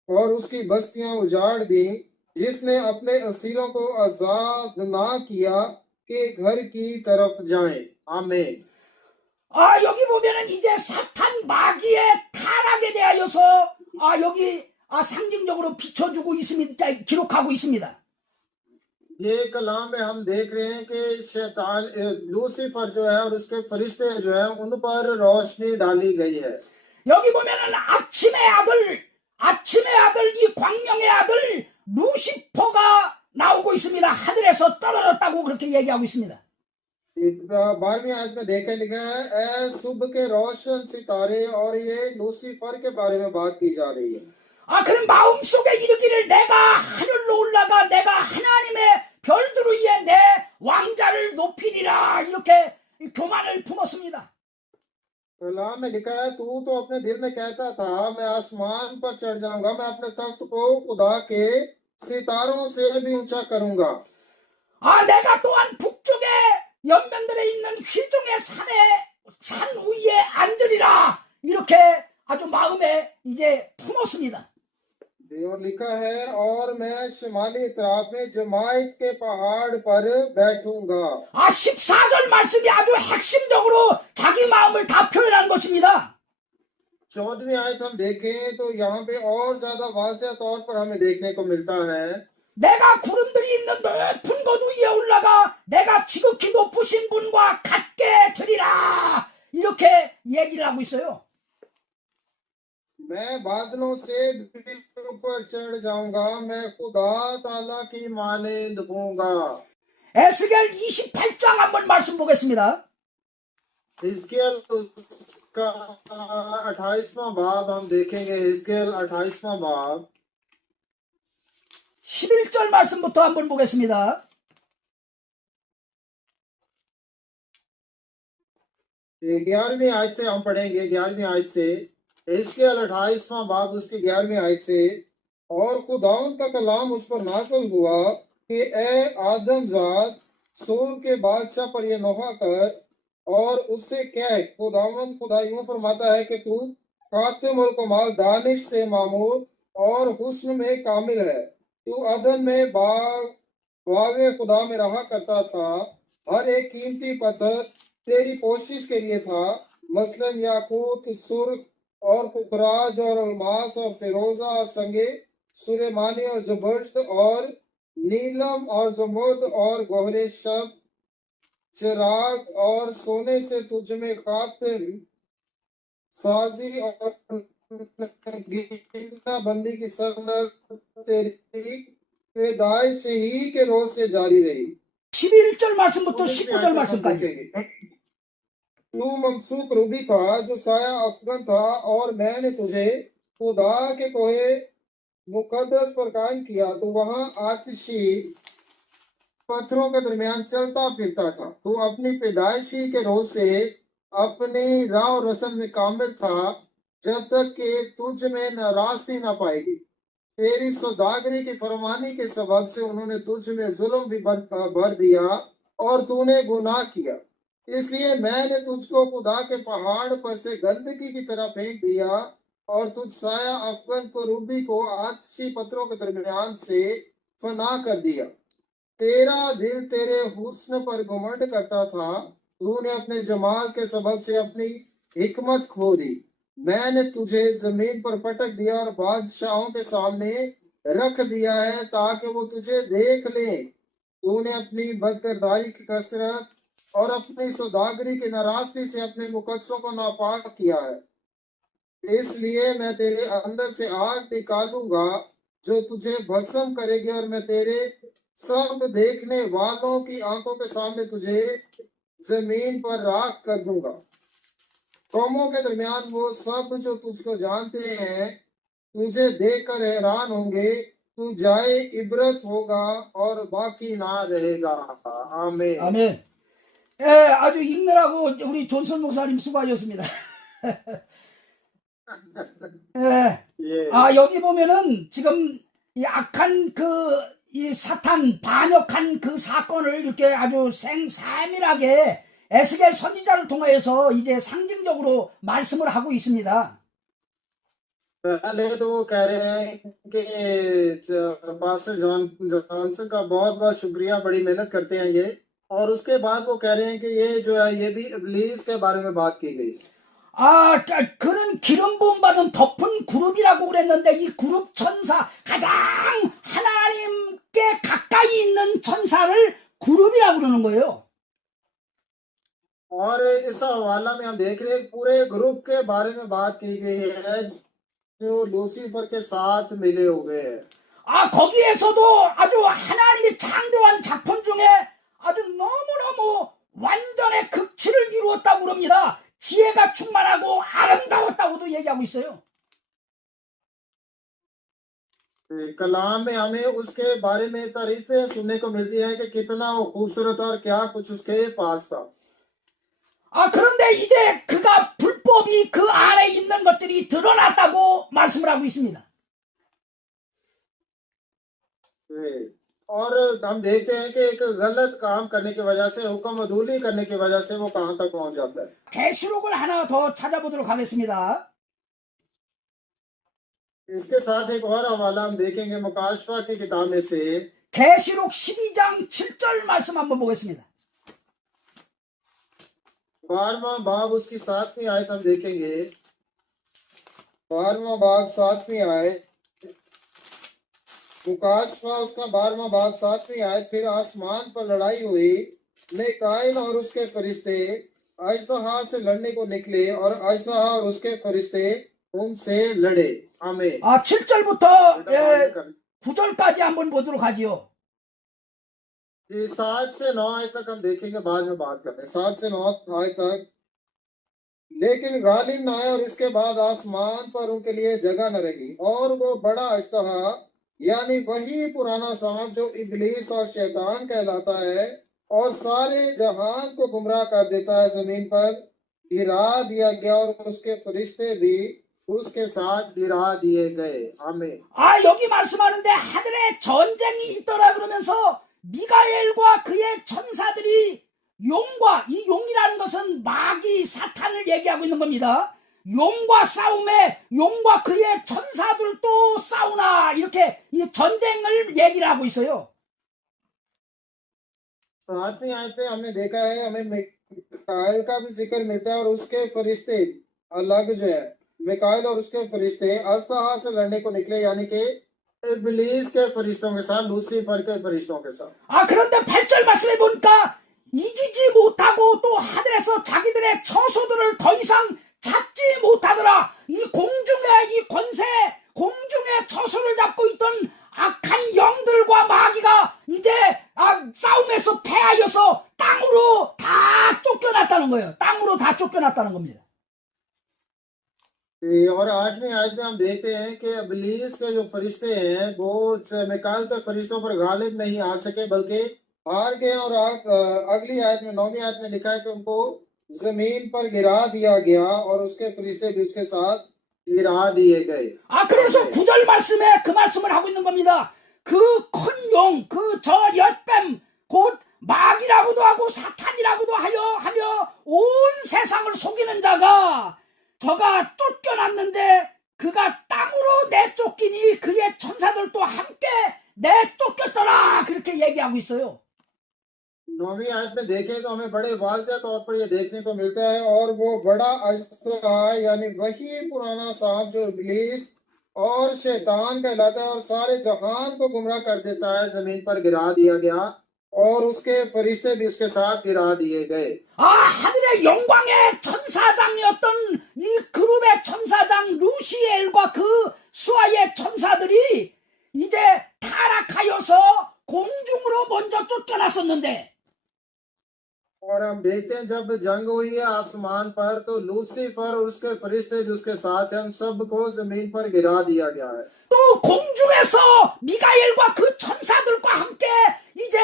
और उसकी बस्तियां उजाड़ दी, जिसने अपने असीरों को आजाद ना किया कि घर की तरफ जाएं। आमीन। 여기 보면은 이제 사탄 마귀의 타락에 대하여서 여기 상징적으로 비춰주고 있습니다. 기록하고 있습니다. ये कलाम में हम देख रहे हैं कि शैतान लूसीफर जो है और उसके फरिश्ते जो है उन पर रोशनी डाली गई है। 여기 보면은 아침의 आदर 이 광명의 아들 루시퍼가 나오고 있습니다. 하늘에서 떨어졌다고 그렇게 얘기하고 있습니다. 12वीं आयत में देखने लिखा है ऐ सुबह के रोशन सितारे, और ये लूसीफर के बारे में बात की जा रही है। 그럼 마음속에 이르기를 내가 하늘로 올라가 내가 하나님의 별들 위에 내 왕자를 높이리라, 이렇게 교만을 품었습니다. कलाम में लिखा है तू तो अपने दिल में कहता था मैं आसमान पर चढ़ जाऊंगा, मैं अपने तख्त को खुदा के सितारों से भी ऊंचा करूंगा। 내가 또한 북쪽에 연면들에 있는 휘중의 산 위에 앉으리라, 이렇게 아주 마음에 이제 품었습니다. और लिखा है और मैं शुमाली इतराफ में जमाइत के पहाड़ पर बैठूंगा। 14절 말씀이 아주 핵심적으로 자기 마음을 다 표현한 것입니다. 14वीं आयत हम देखें तो यहाँ पे और ज्यादा वाज़ेह तौर पर हमें देखने को मिलता है 내가 구름들이 있는 높은 곳 위에 올라가 내가 지극히 높으신 분과 같게 되리라. 이렇게 얘기를 하고 있어요. मैं बादलों से भी ऊपर चढ़ जाऊंगा, मैं खुदा ताला की मानिंद होऊंगा। 에스겔 28장 한번 말씀 보겠습니다. हिजकियल उसका 28वां बाब हम देखेंगे। हिजकियल 28वां बाब 11절 말씀부터 한번 보겠습니다. 11वीं आयत से हम पढ़ेंगे। 11वीं आयत से हिजकियल 28वां बाब उसकी 11वीं आयत से, और खुदावंद का कलाम उस पर नाज़िल हुआ कि ए आदमजाद, सूर के बादशाह पर यह नोहा कर और उससे कह, खुदावंद खुदा यूं फरमाता है कि तू खातिमुल कमाल, दानिश से मामूर और हुस्न में कामिल है। तू अदन में बागे खुदा में रहा करता था। हर एक कीमती पत्थर तेरी कोशिश के लिए था, मसलन याकूत, सुर्ख और पुखराज और अलमास और फिरोजा और संगे सुलेमानी और जबरदस्त और नीलम और जमुर्द और गोहरे शब, चिराग और सोने से तुझ में खातिम साजी और बंदी की सरनर तेरी पैदाइश ही के रोज से जारी रही। 11절 말씀부터 19절 말씀까지. तू ममसूक रूबी था जो साया अफगन था, और मैंने तुझे खुदा के कोहे मुकद्दस पर कायम किया। तू वहां आतिशी पत्थरों के दरमियान चलता फिरता था। तू अपनी पैदाइशी के रोज से अपनी राह रस्म में कामिल था, जब तक कि तुझ में नाराजगी न पाएगी। तेरी सौदागरी की फरमानी के सबब से उन्होंने तुझ में जुल्म भी भर दिया और तूने गुनाह किया। इसलिए मैंने तुझको खुदा के पहाड़ पर से गंदगी की तरह फेंक दिया और तुझ साया अफगन को रूबी को आतिशी पत्थरों के दरमियान से फना कर दिया। तेरा दिल तेरे हुस्न पर घमंड करता था। तूने अपने जमाल के सबब से अपनी हिकमत खो दी। मैंने तुझे जमीन पर पटक दिया और बादशाहों के सामने रख दिया है ताकि वो तुझे देख लें। तूने अपनी बदकिरदारी की कसरत और अपनी सौदागरी की नाराजगी से अपने मुकद्दसों को नापाक किया है। इसलिए मैं तेरे अंदर से आग निकालूंगा जो तुझे भस्म करेगी, और मैं तेरे सब देखने वालों की आंखों के सामने तुझे जमीन पर राख कर दूंगा। कौमों के दरमियान वो सब जो तुझको जानते हैं तुझे देखकर हैरान होंगे। तू जाए इबरत होगा और बाकी ना रहेगा। आमीन। 아멘. 예, 아주 읽느라고 우리 존슨 목사님 수고하셨습니다. 예. ये 여기 보면은 지금 이 악한 이 사탄 반역한 그 사건을 이렇게 아주 생사밀하게 에스겔 선지자를 통해서 이제 상징적으로 말씀을 하고 있습니다. पहले तो वो कह रहे हैं कि पास्टर जॉनसन का बहुत बहुत शुक्रिया, बड़ी मेहनत करते हैं ये। और उसके बाद वो कह रहे हैं कि ये जो है ये भी इब्लीस के बारे में बात की गई। 그는 기름 부음 받은 덮은 그룹이라고 그랬는데 이 그룹 천사, 가장 하나님께 가까이 있는 천사를 그룹이라고 그러는 거예요. और इस हवाला में हम देख रहे हैं पूरे ग्रुप के बारे में बात की गई है जो लूसीफर के साथ मिले हुए हैं। 거기에서도 아주 하나님이 창조한 작품 중에 아주 너무너무 완전의 극치를 이루었다고 그럽니다. 지혜가 충만하고 아름다웠다고도 얘기하고 있어요. कलाम में हमें उसके बारे में तारीफें सुनने को मिलती है कि कितना वो खूबसूरत और क्या कुछ उसके पास था। 그런데 이제 그가 불법이 그 안에 있는 것들이 드러났다고 말씀을 하고 있습니다. और हम देखते हैं कि एक गलत काम करने की वजह से, हुक्म अदूली करने की वजह से वो कहां तक पहुंच जाता है। 계시록을 하나 더 찾아보도록 하겠습니다. इसके साथ एक और हवाला हम देखेंगे मुकाशफा की किताब में से। 계시록 12장 7절 말씀 한번 보겠습니다. 12वां बाब उसकी 7वीं आयत हम देखेंगे। 12वां बाब 7वीं आयत। मुकाशवा उसका 12वां भाग 7वीं आयत। फिर आसमान पर लड़ाई हुई, मिकाईल और उसके फरिश्ते अजदहा से लड़ने को निकले और अजदहा और उसके फरिश्ते उनसे लड़े। आमीन। 7절부터 बेटा, 9절까지 한번 보도록 हाजि요. ये 7 से 9 आयत तक हम देखेंगे, बाद में बात करते हैं। 7 से 9 आयत तक। लेकिन गालिब न आए और इसके बाद आसमान पर उनके लिए जगह न रही, और वो बड़ा अजदहा यानी वही पुराना सांप जो इबलीस और शैतान कहलाता है और सारे जहान को गुमराह कर देता है, जमीन पर गिरा दिया गया और उसके फरिश्ते भी उसके साथ गिरा दिए गए। आमीन। 여기 말씀하는데 하늘에 전쟁이 있더라 그러면서 미가엘과 그의 천사들이 용과, 이 용이라는 것은 마귀 사탄을 얘기하고 있는 겁니다. 용과 싸움에 용과 그의 천사들도 싸우나, 이렇게 이 전쟁을 얘기를 하고 있어요. 7वीं आयत पे हमने देखा है, हमें मिकाइल का भी जिक्र मिलता है और उसके फरिश्ते अलग जो है, मिकाइल और उसके फरिश्ते अजदहा से लड़ने को निकले, यानी कि इब्लीस के फरिश्तों के साथ, लूसीफर के फरिश्तों के साथ। 그런데 8절 말씀해 보니까 이기지 못하고 또 하늘에서 자기들의 처소들을 더 이상 잡지 못하더라. 이 공중의 이 권세, 공중의 처소를 잡고 있던 악한 영들과 마귀가 이제 싸움에서 패하여서 땅으로 다 쫓겨났다는 거예요. 땅으로 다 쫓겨났다는 겁니다. और 8वीं आयत में हम देखते हैं कि इब्लीस के जो फरिश्ते हैं वो मिकाइल के फरिश्तों पर गालिब नहीं आ सके, बल्कि हार गए। और अगली आयत में 9वीं आयत में लिखा है कि उनको जमीन पर गिरा दिया गया और उसके फरिश्ते भी उसके साथ गिरा दिए गए। 그래서 9절 말씀에 그 말씀을 하고 있는 겁니다. 그 큰 용, 그 저 엿뱀, 곧 마귀라고도 하고 사탄이라고도 하며 온 세상을 속이는 자가, 저가 쫓겨났는데 그가 땅으로 내쫓기니 그의 천사들도 함께 내쫓겼더라, 그렇게 얘기하고 있어요. 9वीं आयत में देखें तो हमें बड़े वाज़ेह तौर पर यह देखने को मिलता है, और वो बड़ा अजदहा यानी वही पुराना सांप जो इब्लीस और शैतान कहलाता है और सारे जहान को गुमराह कर देता है, जमीन पर गिरा दिया गया और उसके फरिश्ते भी उसके साथ गिरा दिए गए। 하늘의 영광의 천사장이었던 이 그룹의 천사장 루시엘과 그 수아의 천사들이 이제 타락하여서 공중으로 먼저 쫓겨났었는데, और हम देखते हैं जब जंग हुई है आसमान पर, तो लूसीफर और उसके फरिश्ते जो उसके साथ हैं, उन सबको जमीन पर गिरा दिया गया है। 또 공중에서 미가엘과 그 천사들과 함께 이제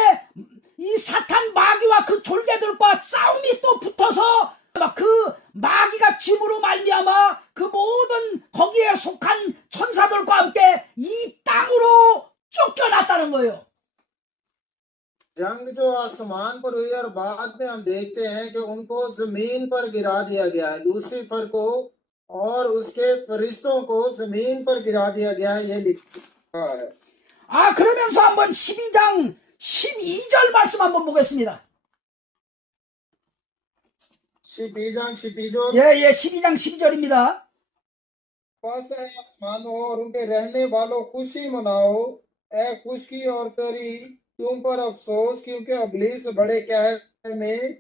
이 사탄 마귀와 그 졸개들과 싸움이 또 붙어서 그 마귀가 짐으로 말미암아 그 모든 거기에 속한 천사들과 함께 이 땅으로 쫓겨났다는 거예요. जंग जो आसमान पर हुई और बाद में हम देखते हैं कि उनको जमीन पर गिरा दिया गया है, लूसीफर को और उसके फरिश्तों को जमीन पर गिरा दिया गया है, ये लिखा है। 그러면서 한번 12장 12절 말씀 한번 보겠습니다. 12장 12절। 예, 12장 12절입니다. बस है आसमानों और उनके रहने वालों, खुशी मनाओ, ए खुशकी और तेरी तुम पर अफसोस, क्योंकि इब्लीस बड़े कहर में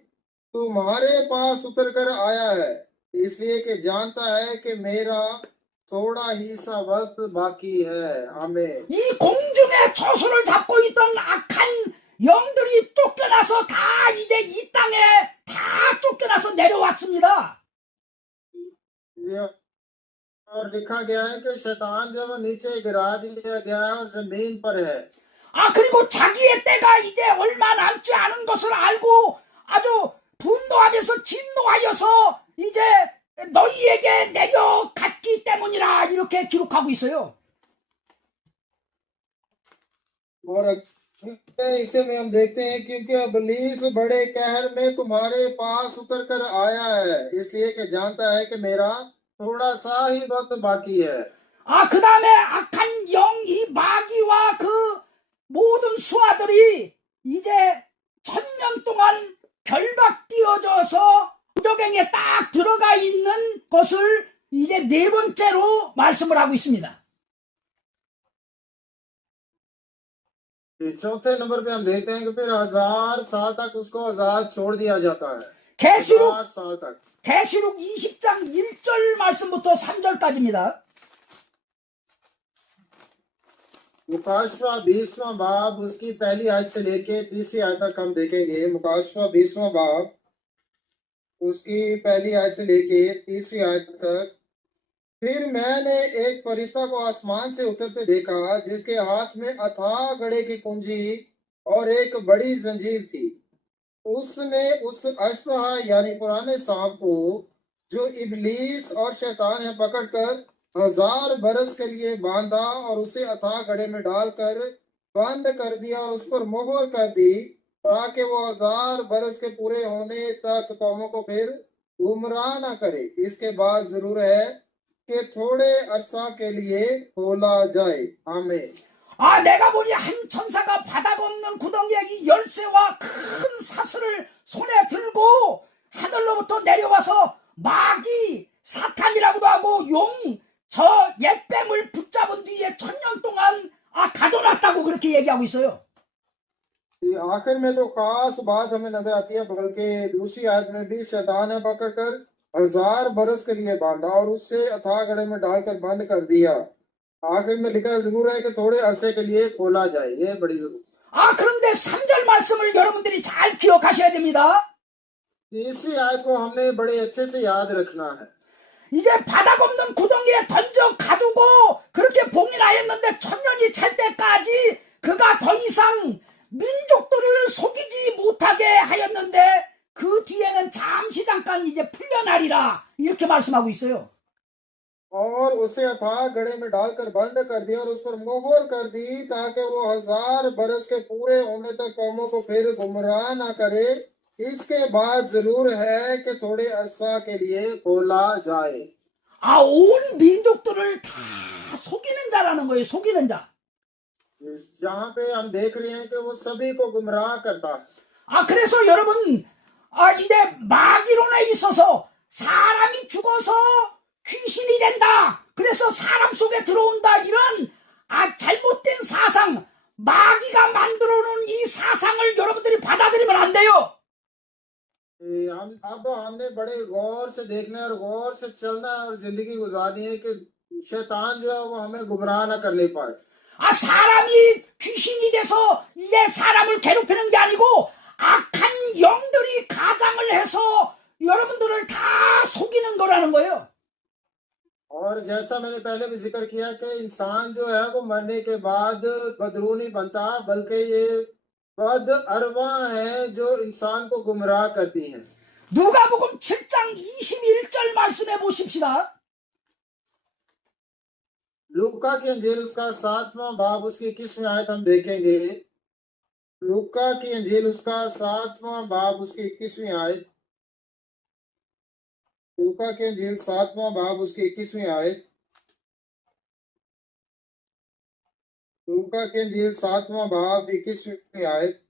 तुम्हारे पास उतर कर आया है, इसलिए कि जानता है कि मेरा थोड़ा ही सा वक्त बाकी है। आमीन। 이 공중의 처소를 잡고 있던 악한 영들이 쫓겨나서 다 이제 이 땅에 다 쫓겨나서 내려왔습니다. और लिखा गया है कि शैतान जब नीचे गिरा दिया गया है और जमीन पर है। 그리고 자기의 때가 이제 얼마 남지 않은 것을 알고 아주 분노하면서 진노하여서 이제 너희에게 내려갔기 때문이라, 이렇게 기록하고 있어요. और इसे में हम देखते हैं क्योंकि इब्लीस बड़े कहर में तुम्हारे पास उतर कर आया है, इसलिए कि जानता है कि मेरा थोड़ा सा ही वक्त बाकी है। 그 다음에 악한 영, 이 마귀와 그 모든 수하들이 이제 1000년 동안 결박되어져서 부적행에 딱 들어가 있는 것을 이제 네 번째로 말씀을 하고 있습니다. चौथे नंबर पे हम देखते हैं कि फिर 1000 साल तक उसको आजाद छोड़ दिया जाता है। 계시록 1000 साल तक। 계시록 20장 1절 말씀부터 3절까지입니다. मुकाशवा 20वां बाब उसकी पहली आयत से लेके 30वीं आयत तक हम देखेंगे। मुकाशवा 20वां बाब उसकी पहली आयत से लेके 30वीं आयत तक। फिर मैंने एक फरिश्ता को आसमान से उतरते देखा जिसके हाथ में अथाह गढ़े की कुंजी और एक बड़ी जंजीर थी। उसने उस अश्वा यानी पुराने सांप को जो इबलीस और शैतान है पकड़कर 1000 बरस के लिए बांधा और उसे अथाह गढ़े में डालकर बंद कर दिया और उस पर मोहर कर दी ताकि वो 1000 बरस के पूरे होने तक कौमों को फिर गुमराह न करे। इसके बाद जरूर है कि थोड़े अरसा के लिए खोला जाए। आमीन। 내가 보니 한 천사가 바닥 없는 구덩이에 이 열쇠와 큰 사슬을 손에 들고 하늘로부터 내려와서 마귀 사탄이라고도 하고 용 저 옛뱀을 붙잡은 뒤에 1000년 동안 가둬놨다고 그렇게 얘기하고 있어요. आखिर में तो खास बात हमें नजर आती है, बल्कि दूसरी आयत में भी शैतान ने पकड़कर 1000 बरस के लिए बांधा और उससे अथाह गढ़े में डालकर बंद कर दिया। आखिर में लिखा जरूर है कि थोड़े अरसे के लिए खोला जाए। ये बड़ी जरूर। 그런데 3절 말씀을 여러분들이 잘 기억하셔야 됩니다. तीसरी आयत को हमने बड़े अच्छे से याद रखना है। 이제 바닥 없는 구덩이에 던져 가두고 그렇게 봉인하였는데 1000년이 찰 때까지 그가 더 이상 민족들을 속이지 못하게 하였는데 그 뒤에는 잠깐 이제 풀려나리라 이렇게 말씀하고 있어요. और उसे अथाह गढ़े में डालकर बंद कर दिया और उस पर मोहर कर दी ताकि वो 1000 बरस के पूरे होने तक कौमों को फिर गुमराह ना करे। इसके बाद जरूर है कि थोड़े अरसा के लिए खोला जाए। 온 민족들을 다 속이는 자라는 거예요. 속이는 자. जहाँ पे हम देख रहे हैं कि वो सभी को गुमराह करता है। 그래서 여러분 이제 마귀론에 있어서 사람이 죽어서 귀신이 된다. 그래서 사람 속에 들어온다. 이런 잘못된 사상, 마귀가 만들어 놓은 이 사상을 여러분들이 받아들이면 안 돼요. अब हमने बड़े गौर से देखना और गौर से चलना और जिंदगी गुजारनी है कि शैतान जो है वो हमें गुमराह ना करने पाए। 사람이 귀신이 돼서 이제 사람을 괴롭히는 게 아니고 악한 영들이 가장을 해서 여러분들을 다 속이는 거라는 거예요. और जैसा मैंने पहले भी जिक्र किया कि इंसान जो है वो मरने के बाद बदरू नहीं बनता, बल्कि ये बद अरवा है जो इंसान को गुमराह करती हैं। 누가복음 7장 21절 말씀해 보십시다. लूका की अंजील उसका 7वां बाब उसकी 21वीं आयत हम देखेंगे। लूका की अंजील उसका 7वां बाब उसकी 21वीं आयत। लूका की अंजील 7वां बाब उसकी 21वीं आयत। लूका की अंजील 7वां बाब 21वीं आयत।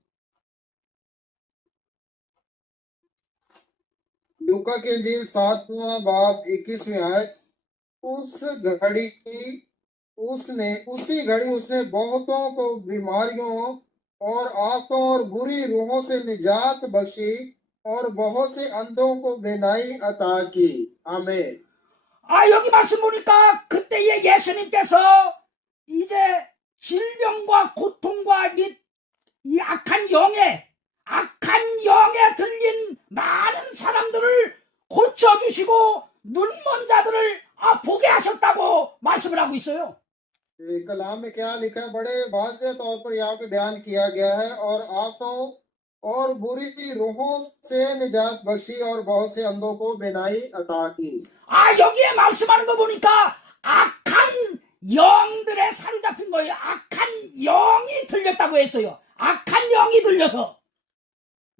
लूका की अंजील 7वां बाब 21वीं आयत। उसी घड़ी उसने बहुतों को बीमारियों और आंखों और बुरी रूहों से निजात बख्शी और बहुत से अंधों को बेनाई अता की। आमीन। 여기 말씀 보니까 그때의 예수님께서 이제 질병과 고통과 이 악한 영에 들린 많은 사람들을 고쳐주시고 눈먼 자들을 보게 하셨다고 말씀을 하고 있어요. कलाम में क्या लिखा है, बड़े वाज़ेह तौर पर यहाँ पे बयान किया गया है, और आंखों और बुरी रूहों से निजात बख्शी और बहुत से अंधों को बेनाई अता की। 여기에 말씀하는 거 보니까 악한 영들에 사로잡힌 거예요. 악한 영이 들렸다고 했어요. 악한 영이 들려서.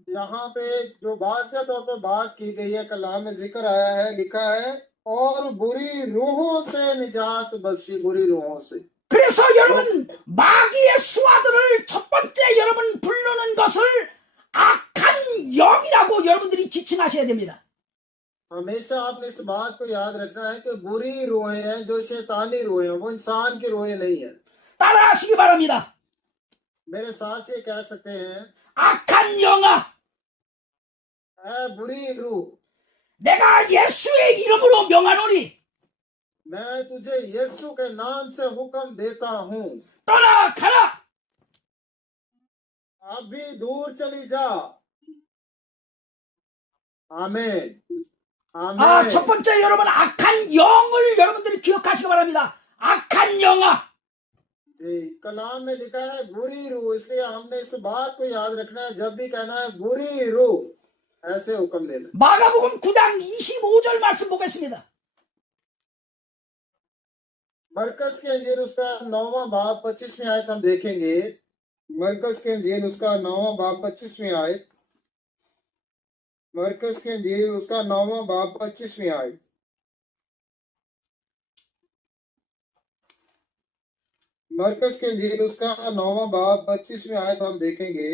यहाँ पे जो वाज़ेह तौर पर बात की गई है, कलाम में जिक्र आया है, लिखा है, और बुरी रूहों से निजात बख्शी, बुरी रूहों से। 그래서 여러분 마귀의 수하들을 첫 번째 여러분 부르는 것을 악한 영이라고 여러분들이 지칭하셔야 됩니다. हमेशा आपने इस बात को याद रखना है कि बुरी रूहें हैं, जो शैतानी रूहें हैं, वो इंसान की रूहें नहीं है। 따라하시기 바랍니다. मेरे साथ ये कह सकते हैं, 악한 영아, ऐ बुरी रूह, 내가 예수의 이름으로 명하노니 मैं तुझे यीशु के नाम से हुक्म देता हूँ, 떠나가라. अभी दूर चली जा। आमीन, 아, 첫 आमीन। 번째 여러분 악한 영을 여러분들이 기억하시기 바랍니다. 악한 영아. जी, कलाम में लिखा है बुरी रूह, इसलिए हमने इस बात को याद रखना है, जब भी कहना है बुरी रूह, ऐसे हुक्म लेना। 마가복음 9장 25절 말씀 보겠습니다. मरकज के अंजील उसका 9वां बाब 25वीं आयत हम देखेंगे। मरकज के अंजील उसका 9वां बाब 25वीं आयत। मरकज के अंजील उसका 9वां बाब 25वीं आयत। मरकज के अंजील उसका 9वां बाब 25वीं आयत हम देखेंगे।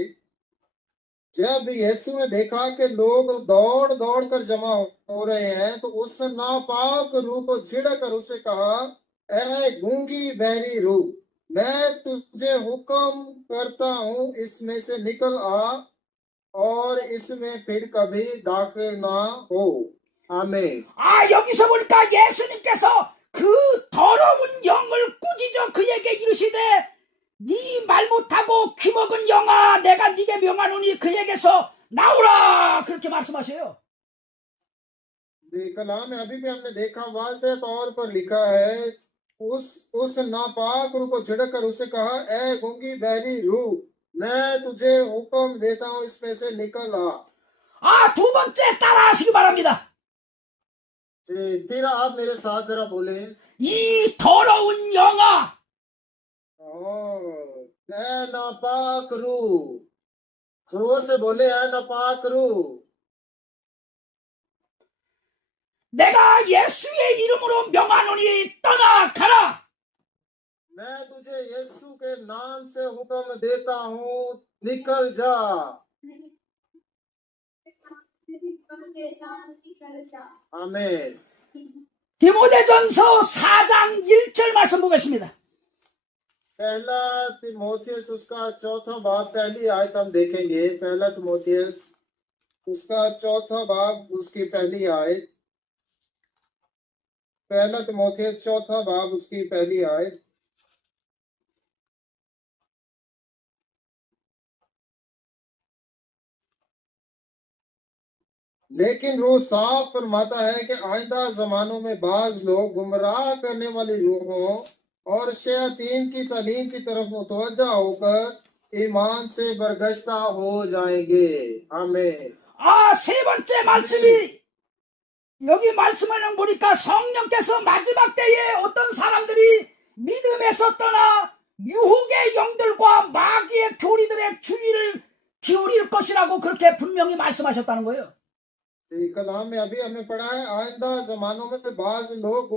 जब यीशु ने देखा कि लोग दौड़ दौड़ कर जमा हो रहे हैं, तो उस नापाक रूह को छिड़कर उससे कहा, ऐ गूंगी बहरी रूह, मैं तुझे हुक्म करता हूँ, इसमें से निकल आ और इसमें फिर कभी दाखिल ना हो। आमीन। 아, 여기서 보니까 예수님께서 그 더러운 영을 꾸짖어 그에게 이르시되 네 말 못하고 귀먹은 영아, 내가 네게 명하노니 그에게서 나오라, 그렇게 말씀하셔요. कलाम में अभी भी हमने देखा, वाज़ेह तौर पर लिखा है, उस नापाक रूह को झिड़क कर उसे कहा, ऐ गूंगी बहरी रूह, मैं तुझे हुक्म देता हूँ, इसमें से निकल आ। 아, 두 번째 따라하시기 바랍니다. जी, फिर आप मेरे साथ जरा बोले, 이 더러운 영아, ऐ नापाक रूह, जोर से बोले, ऐ नापाक रूह, 내가 예수의 이름으로 명하노니 떠나가라. मैं तुझे यीशु के नाम से हुक्म देता हूँ, निकल जा। आमीन। 디모데전서 4장 1절 말씀 보겠습니다. पहला तिमोथियस उसका चौथा बाब पहली आयत हम देखेंगे। पहला तिमोथियस उसका चौथा बाब उसकी पहली आयत। पहला तिमोथियस चौथा बाब उसकी पहली आयत। लेकिन रूह साफ फरमाता है कि आइंदा जमानों में बाज लोग गुमराह करने वाली रूहों और शयातीन की तालीम की तरफ मुतवज्जा होकर ईमान से बरगश्ता हो जाएंगे। आमीन। 아, 세 번째 말씀이 여기 말씀을 보니까 성령께서 마지막 때에 어떤 사람들이 믿음에서 떠나 유혹의 영들과 마귀의 교리들의 주의를 기울일 것이라고 그렇게 분명히 말씀하셨다는 거예요. कलाम में अभी हमने पढ़ा है, आइंदा जमानों में बाज लोग